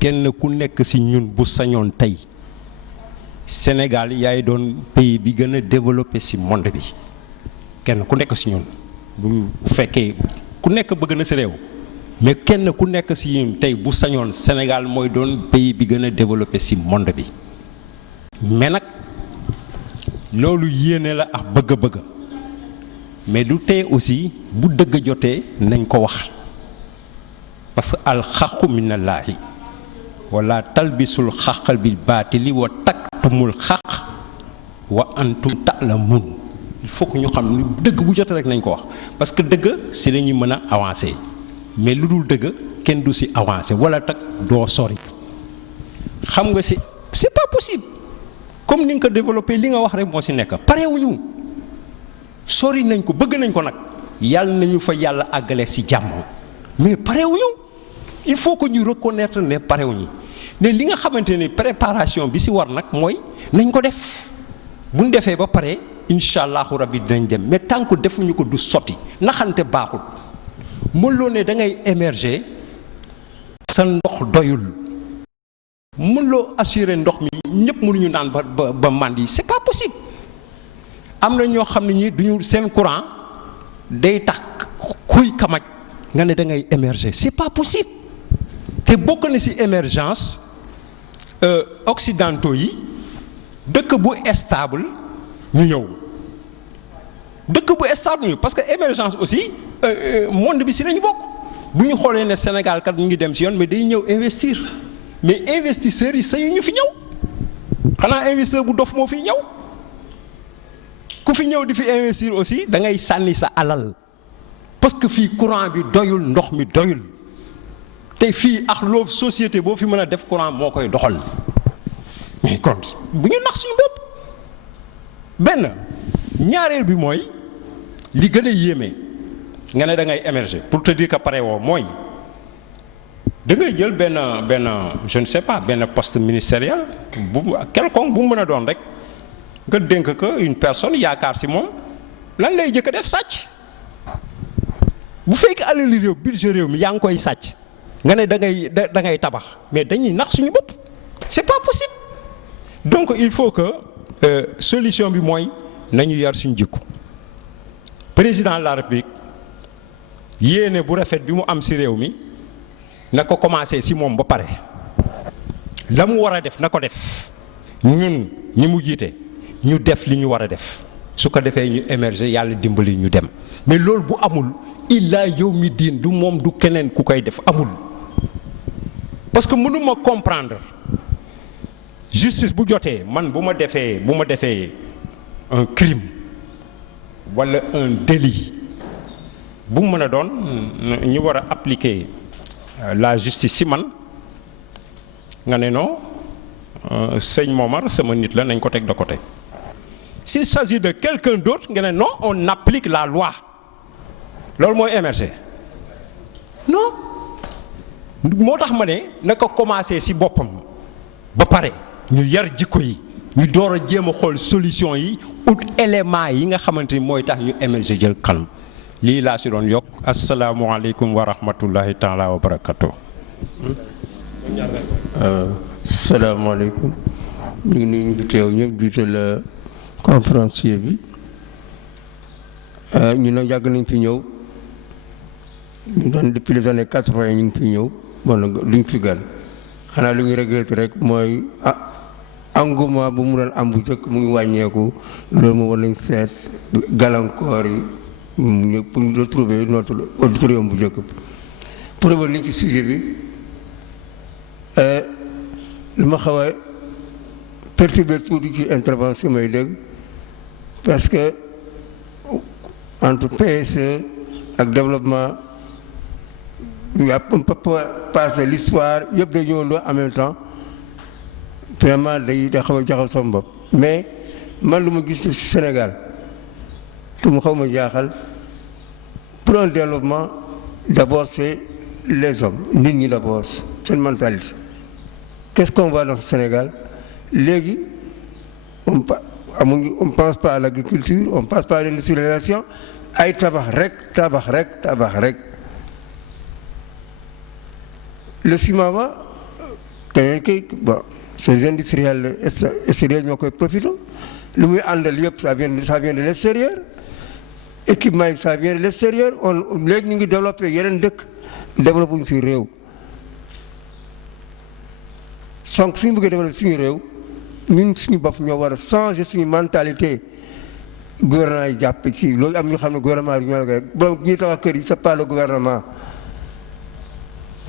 kenn ku nekk ci ñun bu sañoon tey Sénégal yaay doon pays bi gën a développé ci monde bi kenn ku nekk ci ñun bu fekkee ku nekk bëgg na ci réew mais kenn ku nekk ci ñun tey bu sañoon Sénégal mooy doon pays bi gën a développé ci monde bi mais nag loolu yéene la ak bëgg-bëgg mais du tey aussi bu dëgg jotee nañ ko wax parce que al xaqu minallaahi wala talbisul xaq bil baatili wa taktumul xaq wa antum ta'lamun. il faut que ñu xam ni dëgg bu jotee rek nañ ko wax parce que dëgg ci la ñuy mën a avancer mais lu dul dëgg kenn du ci avancer wala tak doo sori. xam nga c'est pas possible comme ni nga ko développé li nga wax rek moo ci nekk parewuñu sori nañ ko bëgg nañ ko nag yàlla nañu fa yàlla àggale ci jàmm mais parewuñu. il faut que ñu reconnaître ne parewuñu ne li nga xamante ni préparation bi ci war nag mooy nañ ko def bu ñu defee ba pare incha allahu rabbi dinañ dem mais tant que defuñu ko du sotti naxante baaxul mënuloo ne da ngay émerger sa ndox doyul mënuloo assurer ndox mi ñëpp mënuñu naan ba màndi c'est pas possible. am na ñoo xam ne ñi duñu seen courant day tax kuy kamaj nga ne da ngay émerger c'est pas possible. te bokk na ci émergence occidentaux yi dëkk bu stable ñu ñëw dëkk bu stable ñu parce que émergence aussi monde bi ci lañu bokk bu ñu xoolee ne Sénégal kat ñu ngi dem ci yoon mais day ñëw investir mais investisseurs yi sañu ñu fi ñëw xanaa investisseur bu dof moo fi ñëw ku fi ñëw di fi investir aussi da ngay sànni sa alal parce que fii courant bi doyul ndox mi doyul. te fii ak loo société boo fi mën a def courant moo koy doxal mais kon bu ñu nax suñu bopp benn ñaareel bi mooy li gën a yéeme nga ne da ngay émerger pour te dire que pare woo mooy da ngay jël benn je ne sais pas benn poste ministériel bu quelconque bu mu mën a doon rek nga dénk ko une personne yaakaar ci moom lan lay jëkk a def sàcc bu fekkee alali réew budget réew mi yaa ngi koy sàcc. nga ne da ngay tabax mais dañuy nax suñu bopp c'est pas possible donc il faut que solution bi mooy nañu yar suñu jikko président de la République yéene bu rafet bi mu am ci réew mi na ko commencé ci moom ba pare la mu war a def na ko def ñun ñi mu jiite ñu def li ñu war a def su ko defee ñu émerger yàlla dimbali ñu dem mais loolu bu amul illaa yawmi diin du moom du keneen ku koy def amul. parce que mënuma comprendre justice bu jotee man bu ma defee un crime walla un délit bu mu mën a doon ñu war a appliquer la justice ci man nga ne non sëñ Momar sama nit la nañ ko teg de côté. s'il s'agit de quelqu'un d'autre nga ne non on applique la loi loolu mooy émerger non. moo tax ma ne na ko commencé ci boppam ba pare ñu yar jikko yi ñu door a jéem a xool solution yi ut élément yi nga xamante ni mooy tax ñu émerger jël kanam lii laa ci doon yokk asalaamualeykum wa rahmatullahi taala wa barakatu. salaamaaleykum ñu ngi nuyu ñu fi teew ñëpp jiital conférencier bi ñu nag yàgg nañ fi ñëw ñu doon depuis les années 80 ñu ngi fi ñëw bon duñ fi gan xanaa lu ñuy regretter rek mooy engouement bu mu doon am bu njëkk mu ngi wàññeeku loolu moo war nañ seet gàllankoor yi pour ñu retrouver notre auditorium bu njëkk pour revenir ci sujet bi li ma xaw a perturber tuuti ci intervention may dégg parce que entre PSE ak développement il y a un peu passé l'histoire yëpp day ñëwandoo en même temps vraiment day xaw a jaxal sama bopp mais man lu ma gis ci Sénégal te mu xaw ma jaaxal pour un développement d'abord c'est les hommes nit ñi d'abord seen mentalité qu'est-ce qu'on voit dans ce Sénégal léegi on pense pas à l'agriculture on pense pas à l'industrialisation ay tabax rek le ciment ba dañu koy bon ces industriels extérieurs ñoo koy profité lu muy àndal yëpp ça vient de l'extérieur équipement yi ça vient de l'extérieur on léegi ñu ngi développé yeneen dëkk développé ñu si réew donc suñu bëggee développé suñu réew ñun suñu bopp ñoo war a changer suñu mentalité gouvernement yi jàpp ci loolu am ñu xam ne gouvernement yi ñoo la koy bon ñuy tabax kër yi c'est pas le gouvernement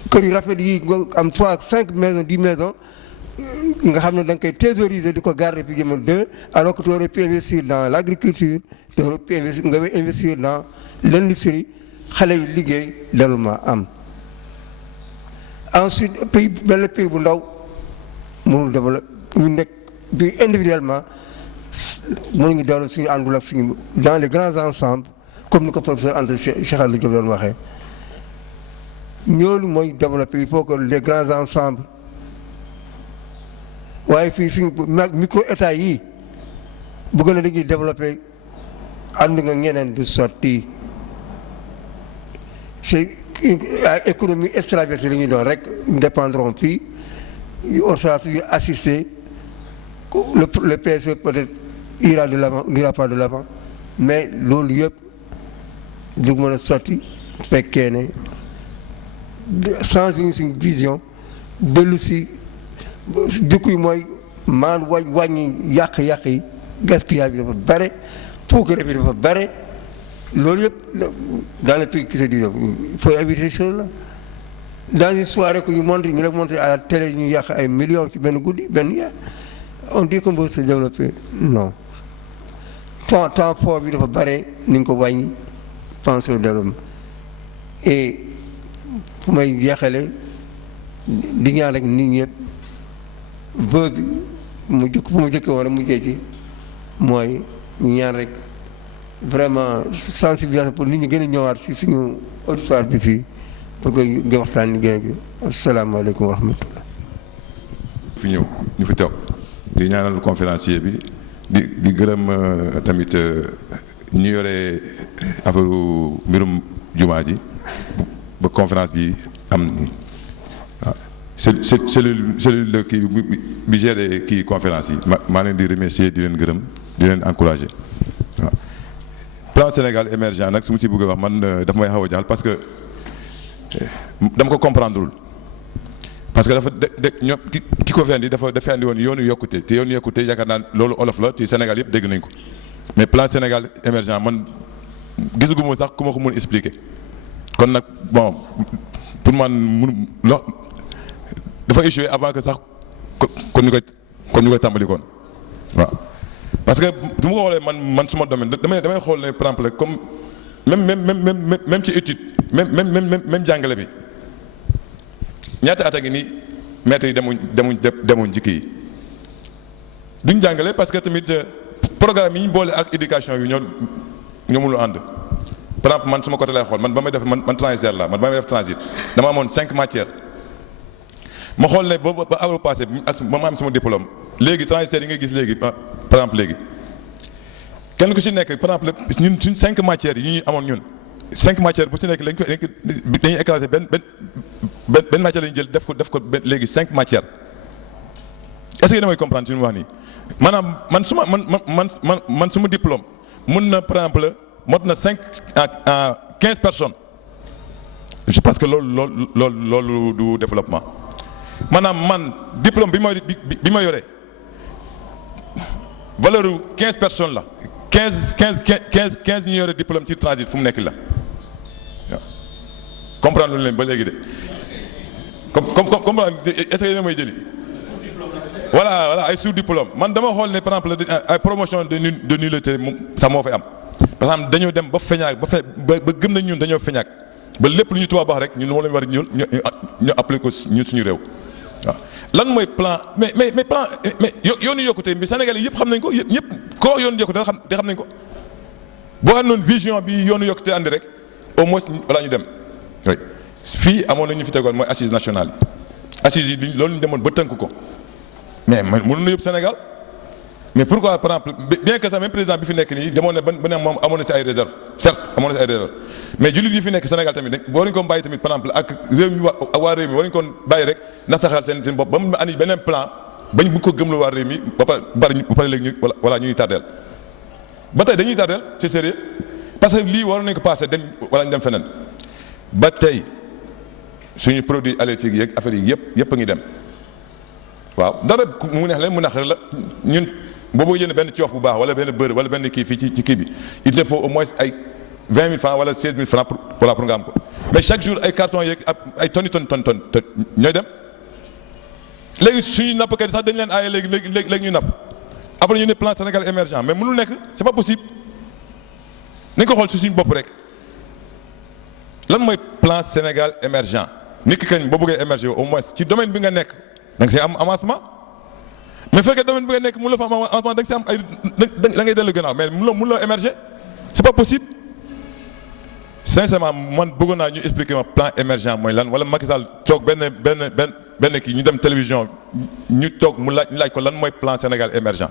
kër yu rafet yi nga am 3 5 maisons 10 maisons nga xam ne da nga koy thésauriser di ko garder puis jëmal 2 alors que tu aurais pu investir dans l'agriculture tu aurais pu investir dans l'industrie xale yi liggéey développement am. ensuite benn pays bu ndaw mënul développer ñu nekk bi individuellement mënuñu développer suñu àndul ak suñu dans les grands ensembles comme ni ko professeur Anta Cheikh Anta Diop doon waxee. ñoolu mooy développer il faut que les grands ensembles waaye fii suñu micro état yi bëgg na dañuy développer ànd nga ñeneen du sotti c'est économie extravertie la ñuy doon rek dépendront fii au sera suñu assister le PSE peut-être ira de l'avant n'ira pas de l'avant mais loolu yëpp du mën a sotti fekkee ne changer suñu vision dellu si jikko yi mooy wàññi yàq-yàq yi gaspillage bi dafa bare puukare bi dafa bare loolu yëpp dans les pays qui se disent il faut éviter chose là dans une soirée que ñu la montré à la télé ñu yàq ay millions ci benn guddi benn yaa on dit qu'on veut se développer non temps fort bi dafa bare ni nga ko wàññi penser au développement et fu may jeexale di ñaan rek nit ñëpp vœu bi mu jëkk woon mu jee ci mooy ñaan rek vraiment sensibilisation pour nit ñi gën a ñëwaat si suñu auditoire bi fii pour que nga waxtaan ni gën a gi asalaamaaleykum wa rahmatullah fi ñëw ñu fi toog di ñaanal conférencier bi di gërëm tamit ñu yore affaire mbirum jumaa ji ba conférence bi am ni waaw cellule kii bi géré kii conférence yi maa leen di remercier di leen gërëm di leen encourager waaw plan Sénégal émergent nag su ma si bëgg a wax man daf may xaw a jaxal parce que dama ko comprendrewul parce que dafa ñoom ki ko fi andi dafa andi woon yoonu yokkute te yoonu yokkute yaakaar naa loolu olof la te Sénégal yëpp dégg nañ ko mais plan Sénégal émergent man gisuguma sax ku ma ko mën expliquer kon nag bon pour man dafa échoué avant que sax kon ñu koy tàmbali koon waaw parce que du ma ko xoolee man suma domaine damay xool ne par exemple comme même ci étude même jàngale bi ñaata at a ngi nii maîtres yi demuñ ci kii yi duñ jàngale parce que tamit programme yi ñu boole ak éducation bi ñoo mënul ànd. par exemple man suma côté lay xool man ba may def man transitaire la man ba may def transit dama amoon 5 matières ma xool ne ba awro passé ak ba ma am sama diplôme léegi transitaire yi nga gis léegi par exemple léegi kenn ku si nekk par exemple ñun suñ 5 matières yi ñu amoon ñun 5 matières bu si nekk dañuy éclater benn matière la ñu jël def ko léegi 5 matières est-ce que damay comprendre ci li mu wax nii maanaam man suma diplôme mun na par exemple mot na 5 à 15 personnes je pense que loolu du développement maanaam man diplôme bi ma yore valeur u 15 personnes la 15 ñu yore diplôme ci transit fu mu nekk la waaw comprendre lu leen ba léegi de comprendre est-ce que yéen a may jëli voilà ay sous diplôme man dama xool ne par exemple ay promotion de nullité sax moo fay am parce que dañoo dem ba feñaak ba gëm nañ ñun dañoo feñaak ba lépp lu ñu tubaab wax rek ñun moo leen war ñu appliqué ko ñun suñu réew waaw lan mooy plan mais plan mais yoonu yokkute bi Sénégal yi yëpp xam nañ ko ñëpp koo yoonu yokkute da xam nañ ko boo àndoon vision bi yoonu yokkute andi rek au moins wala ñu dem oui fii amoon na ñu fi tegoon mooy assise nationale yi assise yi loolu ñu demoon ba tënk ko mais mënu na yóbbu Sénégal mais pourquoi par exemple bien que ça même président bi fi nekk nii demoon na ba ne moom amoon na si ay réserve certes amoon na si ay réserve mais jullit yi fi nekk Sénégal tamit rek boo leen ko bàyyi tamit par exemple ak réew mi waa réew mi war nañu ko bàyyi rek nasaxal seen bopp ba mu andi beneen plan bañ bu ko gëmloo waa réew mi ba pare léegi ñu wala ñuy tardeel ba tey dañuy tardeel c'est sérieux parce que lii waroon nañu ko passé dem wala ñu dem feneen ba tey suñu produit halieutique yeeg affaire yi yëpp a ngi dem waaw dara mu neex leen mu naqari la ñun boo bëgg jënd benn coof bu baax wala benn beurre wala benn kii fii ci kii bi il te faut au moins ay 20 000 francs wala 16 000 francs pour nga am ko mais chaque jour ay carton yeeg ay tonnes ñooy dem léegi suñu nappkat yi sax dañu leen aaye léegi ñu napp après ñu ne plan Sénégal émergent mais mënul nekk c'est pas possible nañ ko xool si suñu bopp rek lan mooy plan Sénégal émergent nit ki kañ boo bëggee émerger au moins ci domaine bi nga nekk da nga see am avancement mais fekkee domaine bi nga nekk mënu la fa am avancement da nga see am ay da ngay dellu gannaaw mais mënuloo émerger c'est pas possible sincèrement man bëggoon naa ñu expliquer ma plan émergent mooy lan wala Macky Sall toog benn kii ñu dem télévision ñu toog ñu laaj ko lan mooy plan Sénégal émergent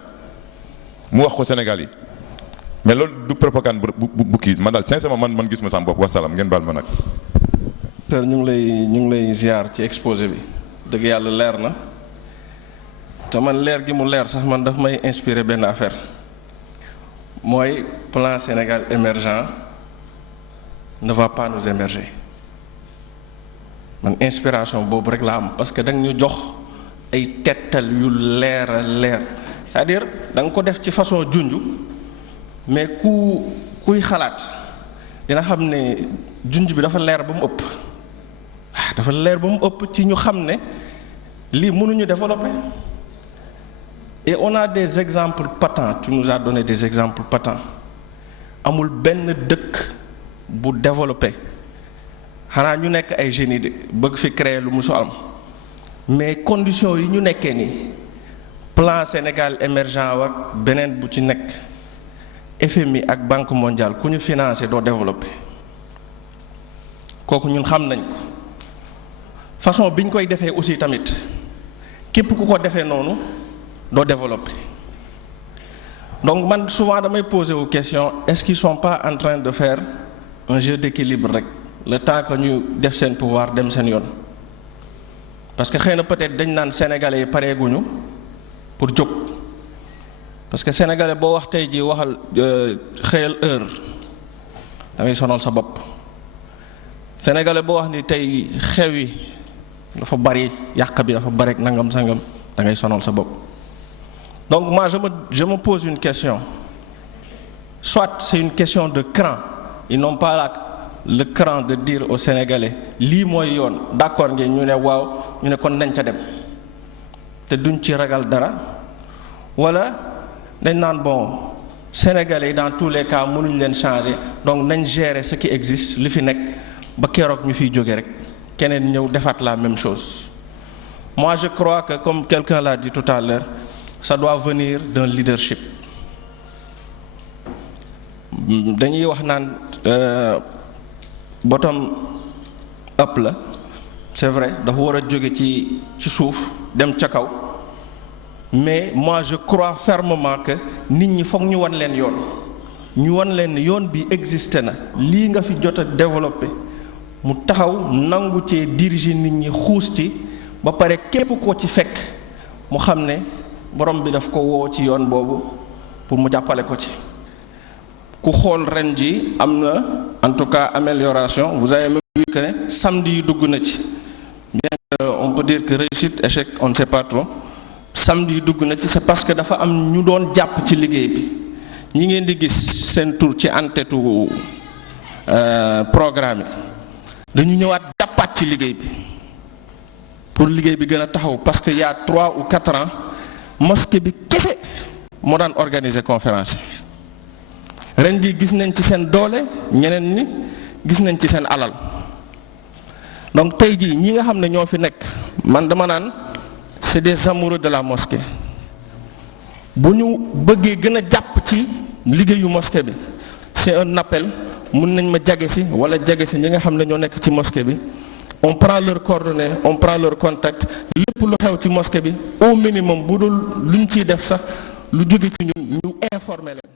mu wax ko Sénégal yi mais loolu du propagande bu kii man daal sincèrement man gis ma sama bopp wasalaam ngeen baal ma nag. ñu ngi lay ziar ci exposé bi dëgg yàlla leer na te man leer gi mu leer sax man daf may inspiré benn affaire mooy plan Sénégal émergent ne va pas nous émerger man inspiration boobu rek la am parce que da nga ñu jox ay tettal yu leer a leer c'est-à-dire da nga ko def ci façon junj mais kuy xalaat dina xam ne junj bi dafa leer ba mu ëpp dafa leer ba mu ëpp ci ñu xam ne lii mënuñu développer et on a des exemples patents tu nous as donné des exemples patents amul benn dëkk bu développé xanaa ñu nekk ay génie de bëgg fi créer lu musu am mais conditions yi ñu nekkee nii plan Sénégal émergent ak beneen bu ci nekk FMI ak Banque mondiale ku ñu financé doo développé kooku ñun xam nañ ko façon bi ñu koy defee aussi tamit képp ku ko defee noonu doo développé donc man souvent damay poser aux questions est-ce qu'ils sont pas en train de faire un jeu d'équilibre rek le temps que ñu def seen pouvoir dem seen yoon parce que xëy na peut-être dañ naan sénégalais yi pareeguñu pour jóg parce que sénégalais boo wax tey jii waxal xëyal heure da ngay sonal sa bopp sénégalais boo wax ni tey xew yi dafa bari yàq bi dafa bari ak nangam sangam da ngay sonal sa bopp donc moi je me pose une question soit c'est une question de cran ils n'ont pas le cran de dire aux Sénégalais lii mooy yoon d'accord ngeen ñu ne waaw ñu ne kon nañ ca dem te duñ ci ragal dara wala dañ naan bon Sénégalais yi dans tous les cas mënuñ leen changer donc nañ gérer ce qui existe li fi nekk ba keroog ñu fiy jóge rek keneen ñëw defaat la même chose. Moi je crois que comme quelqu'un l'a dit tout à l'heure ça doit venir d'un leadership. dañuy wax naan bottom up la c'est vrai dafa war a jóge ci suuf dem ca kaw mais moi je crois fermement que nit ñi foog ñu wan leen yoon ñu wan leen yoon bi existé na lii nga fi jot a développé mu taxaw nangu cee diriger nit ñi xuus ci ba pare képp ko ci fekk mu xam ne borom bi daf ko woo ci yoon boobu pour mu jàppale ko ci. ku xool ren ji am na en tout cas amélioration vous avez même vu que ne samedi yi dugg na ci bien que on peut dire que réussite échec on ne sait pas trop samedi dugg na ci c'est parce que dafa am ñu doon jàpp ci liggéey bi ñi ngeen di gis seen tur ci en-tête programme yi dañu ñëwaat jàppaat ci liggéey bi pour liggéey bi gën a taxaw parce que y a 3 ou 4 ans mosquée bi kese moo daan organiser conférence yi ren ji gis nañ ci seen doole ñeneen ñi gis nañ ci seen alal donc tey jii ñi nga xam ne ñoo fi nekk man dama naan c'est des amoureux de la mosquée bu ñu bëggee gën a jàpp ci liggéeyu mosquée bi c'est un appel mun nañ ma jage si wala jage si ñi nga xam ne ñoo nekk ci mosquée bi on prend leurs coordonnées on prend leur contact lépp lu xew ci mosquée bi au minimum bu dul luñ ciy def sax lu jóge ci ñu informer leen